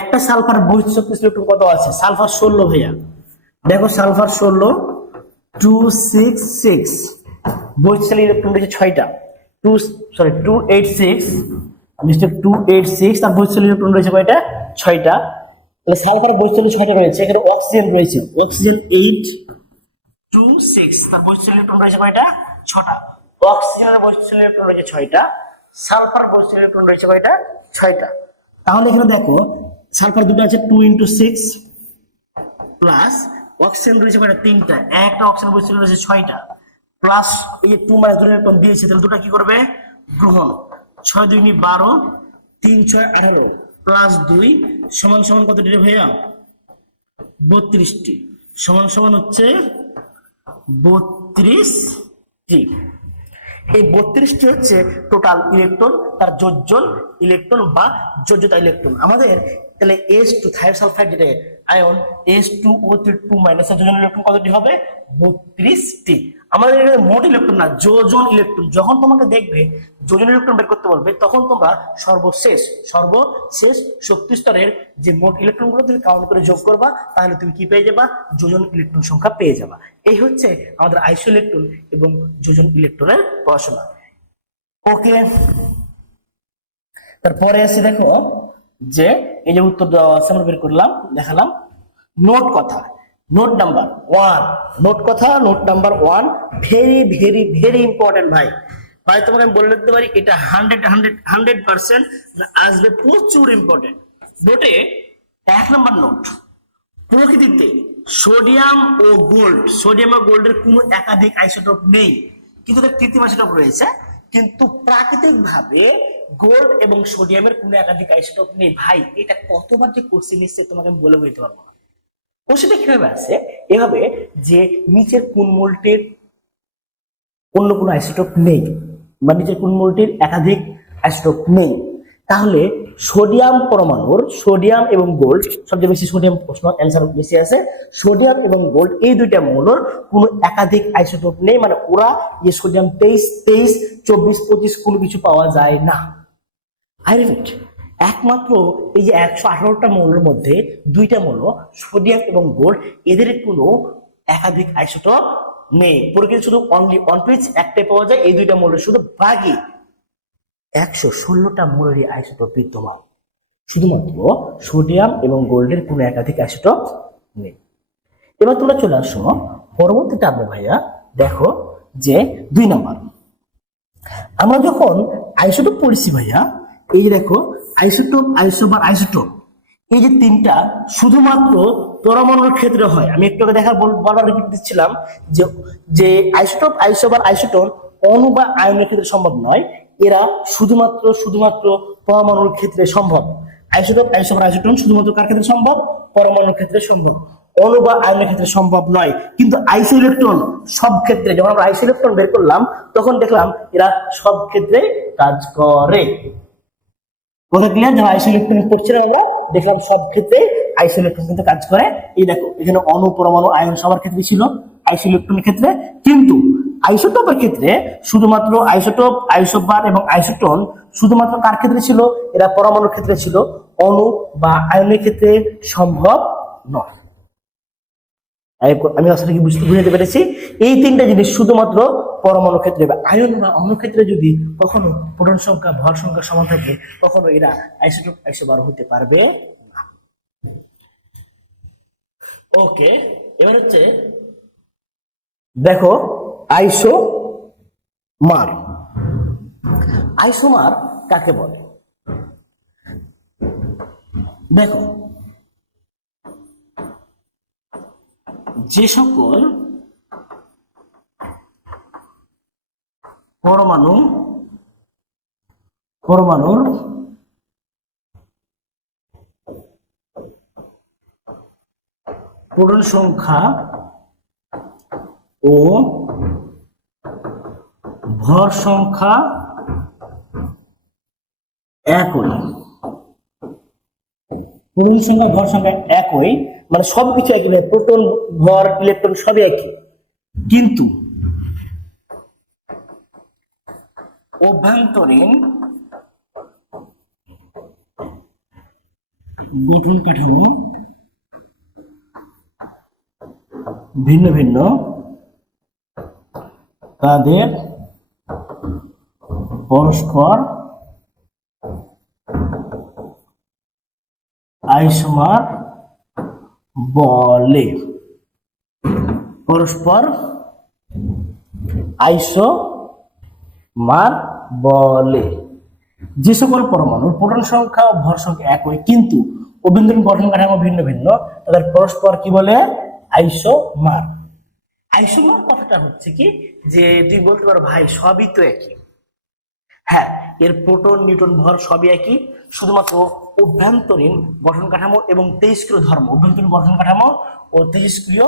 একটা সালফার বৈদ্যুতিক শক্তি ইলেকট্রন কত আছে? সালফার 16 ভাইয়া। দেখো সালফার 16 266, বৈদ্যুতিক ইলেকট্রন রয়েছে 6টা। 286 মিস্টার 286, তার বৈদ্যুতিক ইলেকট্রন রয়েছে কয়টা? 6টা। তাহলে সালফার বৈদ্যুতিক 6টা রয়েছে। এখানে অক্সিজেন রয়েছে, অক্সিজেন 826, তার বৈদ্যুতিক ইলেকট্রন রয়েছে কয়টা? 6টা। অক্সিজেনের বৈদ্যুতিক ইলেকট্রন রয়েছে 6টা, সালফার বৈদ্যুতিক ইলেকট্রন রয়েছে কয়টা? 6টা। তাহলে এখানে দেখো সালফার দুটো আছে 2 × 6 প্লাস অক্সিজেন রয়েছে কয়টা? 3টা। একটা অক্সিজেন বৈদ্যুতিক রয়েছে 6টা প্লাস এই যে 2 - 2 ইলেকট্রন দিয়েছে, তাহলে দুটো কি করবে? গ্রহণ। 6 2 = 12, 3 6 18 প্লাস 2 সমান সমান কত ডিগ্রি ভাইয়া? 32টি। সমান সমান হচ্ছে 32টি। এই 32টি হচ্ছে টোটাল ইলেকট্রন, তার যোজ্যন ইলেকট্রন বা যোজ্যতা ইলেকট্রন। আমাদের তাহলে S2 থায়োসালফাইড যেটা আয়ন, S2O3 2 এর যোজন ইলেকট্রন কতটি হবে? 32টি। আমাদের এখানে মোট ইলেকট্রন না, যোজন ইলেকট্রন। যখন তোমাকে দেখবে যোজন ইলেকট্রন বের করতে বলবে, তখন তোমরা সর্বশেষ শক্তি স্তরের যে মোট ইলেকট্রন গুলো তুমি কাউন্ট করে যোগ করবা, তাহলে তুমি কি পেয়ে যাবা? যোজন ইলেকট্রন সংখ্যা পেয়ে যাবা। এই হচ্ছে আমাদের আইসো ইলেকট্রন এবং যোজন ইলেকট্রনের পড়াশোনা। ওকে, তারপরে আছে দেখো যে এই যে উত্তর দেওয়া আছে, আমরা বের করলাম, দেখালাম। নোট কথা, নোট নাম্বার 1, নোট কথা, note number 1 very very very important ভাই। ভাই তোমাকে আমি বলে দিতে পারি, এটা 100% আসবে, প্রচুর ইম্পর্টেন্ট। নোটে 1 নম্বর নোট, প্রকৃতিতে সোডিয়াম ও গোল্ডের কোনো একাধিক আইসোটোপ নেই, কিন্তু তার কৃত্রিম আইসোটোপ রয়েছে। কিন্তু প্রাকৃতিক ভাবে গোল্ড এবং সোডিয়ামের কোনো একাধিক আইসোটোপ নেই। ভাই এটা কতবার যে কোশ্চেন নিশ্চয় তোমাকে আমি বলে বলতে পারবো না। কোশ্চেনটা কিভাবে আছে? এভাবে যে নিচের কোন মৌলটির অন্য কোনো আইসোটোপ নেই, বা নিচের কোন মৌলটির একাধিক আইসোটোপ নেই, তাহলে সোডিয়াম পরমাণুর, সোডিয়াম এবং গোল্ড, সবচেয়ে বেশি সোডিয়াম প্রশ্ন অ্যান্সার বেশি আছে, সোডিয়াম এবং গোল্ড এই দুইটা মৌলের কোনো একাধিক আইসোটোপ নেই। মানে ওরা যে সোডিয়াম 23, 24, 25 কোনো কিছু পাওয়া যায় না। আই রিপিট, একমাত্র এই যে 118টা মৌলের মধ্যে দুইটা মৌল সোডিয়াম এবং গোল্ড, এদের কোনো একাধিক আইসোটোপ নেই। প্রকৃতি শুধু অনলি ওয়ান পিস একটাই পাওয়া যায়, এই দুইটা মৌলের শুধু। বাকি 116টা মৌলেরই আইসোটোপ বিদ্যমান, শুধুমাত্র সোডিয়াম এবং গোল্ডের কোনো একাধিক আইসোটোপ নেই। এবার তোমরা চলে আসো পরবর্তী টার্মে ভাইয়া। দেখো যে 2 নম্বর, আমরা যখন আইসোটোপ পড়ছি ভাইয়া, এই যে দেখো আইসোটোপ, আইসোবার, আইসোটোপ, এই যে তিনটা শুধুমাত্র পরমাণুর ক্ষেত্রে হয়। আমি একটু আগে বলার রিপিট দিচ্ছিলাম যে আইসোটোপ, আইসোবার, আইসোটোন অণু বা আয়নের ক্ষেত্রে সম্ভব নয়, এরা শুধুমাত্র পরমাণুর ক্ষেত্রে সম্ভব। আইসোটোপ, আইসোবার, আইসোটোন শুধুমাত্র কার ক্ষেত্রে সম্ভব? পরমাণুর ক্ষেত্রে সম্ভব, অণু বা আয়নের ক্ষেত্রে সম্ভব নয়। কিন্তু আইসো ইলেকট্রন সব ক্ষেত্রে, যখন আমরা আইসো ইলেকট্রন বের করলাম, তখন দেখলাম এরা সব ক্ষেত্রে কাজ করে। কথা ক্লিয়ার? যখন আইসো ইলেকট্রন পড়ছিলাম আমরা, দেখলাম সব ক্ষেত্রে আইসো ইলেকট্রন কিন্তু কাজ করে। এই দেখো এখানে অণু, পরমাণু, আয়ন সবার ক্ষেত্রে ছিল আইসো ইলেকট্রনের ক্ষেত্রে, কিন্তু আইসোটোপের ক্ষেত্রে শুধুমাত্র আইসোটোপ, আইসোবার এবং আইসোটোন শুধুমাত্র কার ক্ষেত্রে ছিল? এরা পরমাণুর ক্ষেত্রে ছিল, অণু বা আয়নের ক্ষেত্রে সম্ভব নয়। আমি আসলে কি বুঝতে পেরেছি? এই তিনটা জিনিস শুধুমাত্র পরমাণু ক্ষেত্রে বা আয়ন বা অণু ক্ষেত্রে যদি কখনো প্রোটন সংখ্যা ভর সংখ্যা সমান থাকে, কখনো এরা আইসোটোপ আইসোবার হতে পারবে না। ওকে, এবার হচ্ছে দেখো আইসোমার। আইসোমার কাকে বলে? দেখো, যে সকল পরমাণুর প্রোটন সংখ্যা ও ভর সংখ্যা একই, প্রোটন সংখ্যা ভর সংখ্যা একই, মানে সবকিছু একই, প্রোটন ভর ইলেকট্রন সবই একই, কিন্তু অভ্যন্তরীণ গঠন কাঠামো ভিন্ন ভিন্ন, তাদের পরস্পর আইসোমার বলে। পরস্পর আইসোমার বলে। যে সকল পরমাণুর প্রোটন সংখ্যা ও ভর সংখ্যা একই কিন্তু অভ্যন্তরীণ গঠন কাঠামো ভিন্ন ভিন্ন, তাদের পরস্পর কি বলে? আইসোমার। আইসোমার কথাটা হচ্ছে কি, যে তুই বলতে পারো ভাই সবই তো একই। হ্যাঁ, এর প্রোটন নিউট্রন ভর সবই একই, শুধুমাত্র অভ্যন্তরীণ গঠন কাঠামো এবং তেজস্ক্রিয় ধর্ম, অভ্যন্তরীণ গঠন কাঠামো ও তেজস্ক্রিয়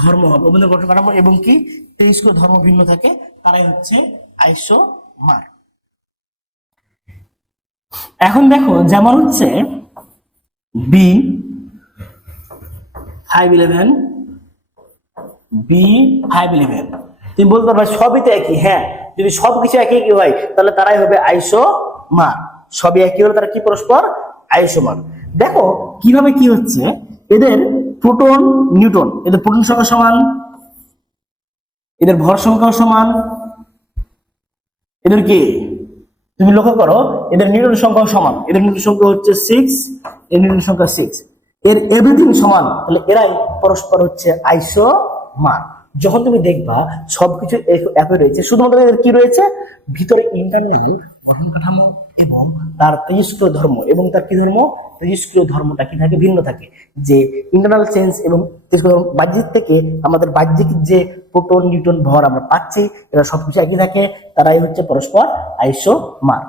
ধর্ম হবে, অভ্যন্তরীণ গঠন কাঠামো এবং কি তেজস্ক্রিয় ধর্ম ভিন্ন থাকে, তারাই হচ্ছে আইসোমার। এখন দেখো, যেমন হচ্ছে B511 B511, তুমি বলতে পারবে সবই তো একই। হ্যাঁ, যদি সবকিছু একই একই হয় তাহলে তারাই হবে আইসোমার। সবই একই হলে তারা কি পরস্পর আইসোমার। দেখো কিভাবে কি হচ্ছে, এদের প্রোটন নিউট্রন, এদের প্রোটন সংখ্যা সমান, এদের ভর সংখ্যাও সমান, এদের কি তুমি লক্ষ্য করো এদের নিউটন সংখ্যাও সমান, এদের নিউটন সংখ্যা হচ্ছে 6, এর নিউটন সংখ্যা 6, এর এভরিথিং সমান, তাহলে এরাই পরস্পর হচ্ছে আইসোমার। যখন তুমি দেখবা সবকিছু একই রয়েছে, শুধুমাত্র এদের কি রয়েছে ভিতরে ইন্টারনাল গঠন কাঠামো এবং তার তেজস্ক্রিয় ধর্ম, এবং তার কি ধর্ম তেজস্ক্রিয় ধর্মটা কি থাকে ভিন্ন থাকে। যে ইন্টারনাল চেঞ্জ এবং বাহ্যিক থেকে আমাদের বাহ্যিক যে প্রোটন নিউট্রন ভর আমরা পাচ্ছি, এরা সবকিছু একই থাকে, তারাই হচ্ছে পরস্পর আইসোমার।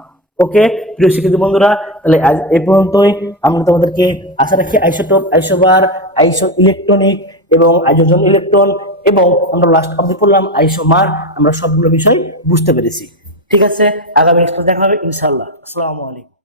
ওকে প্রিয় শিক্ষার্থী বন্ধুরা, তাহলে আজ এই পর্যন্তই। আমরা তোমাদেরকে আশা রাখি আইসোটোপ, আইসোবার, আইসো ইলেকট্রনিক এবং আইসোজন ইলেকট্রন এবং আমরা লাস্ট অবধি পড়লাম আইসোমার, আমরা সবগুলো বিষয় বুঝতে পেরেছি। ঠিক আছে, আগামী নেক্সট দেখা হবে ইনশাআল্লাহ। আসসালামু আলাইকুম।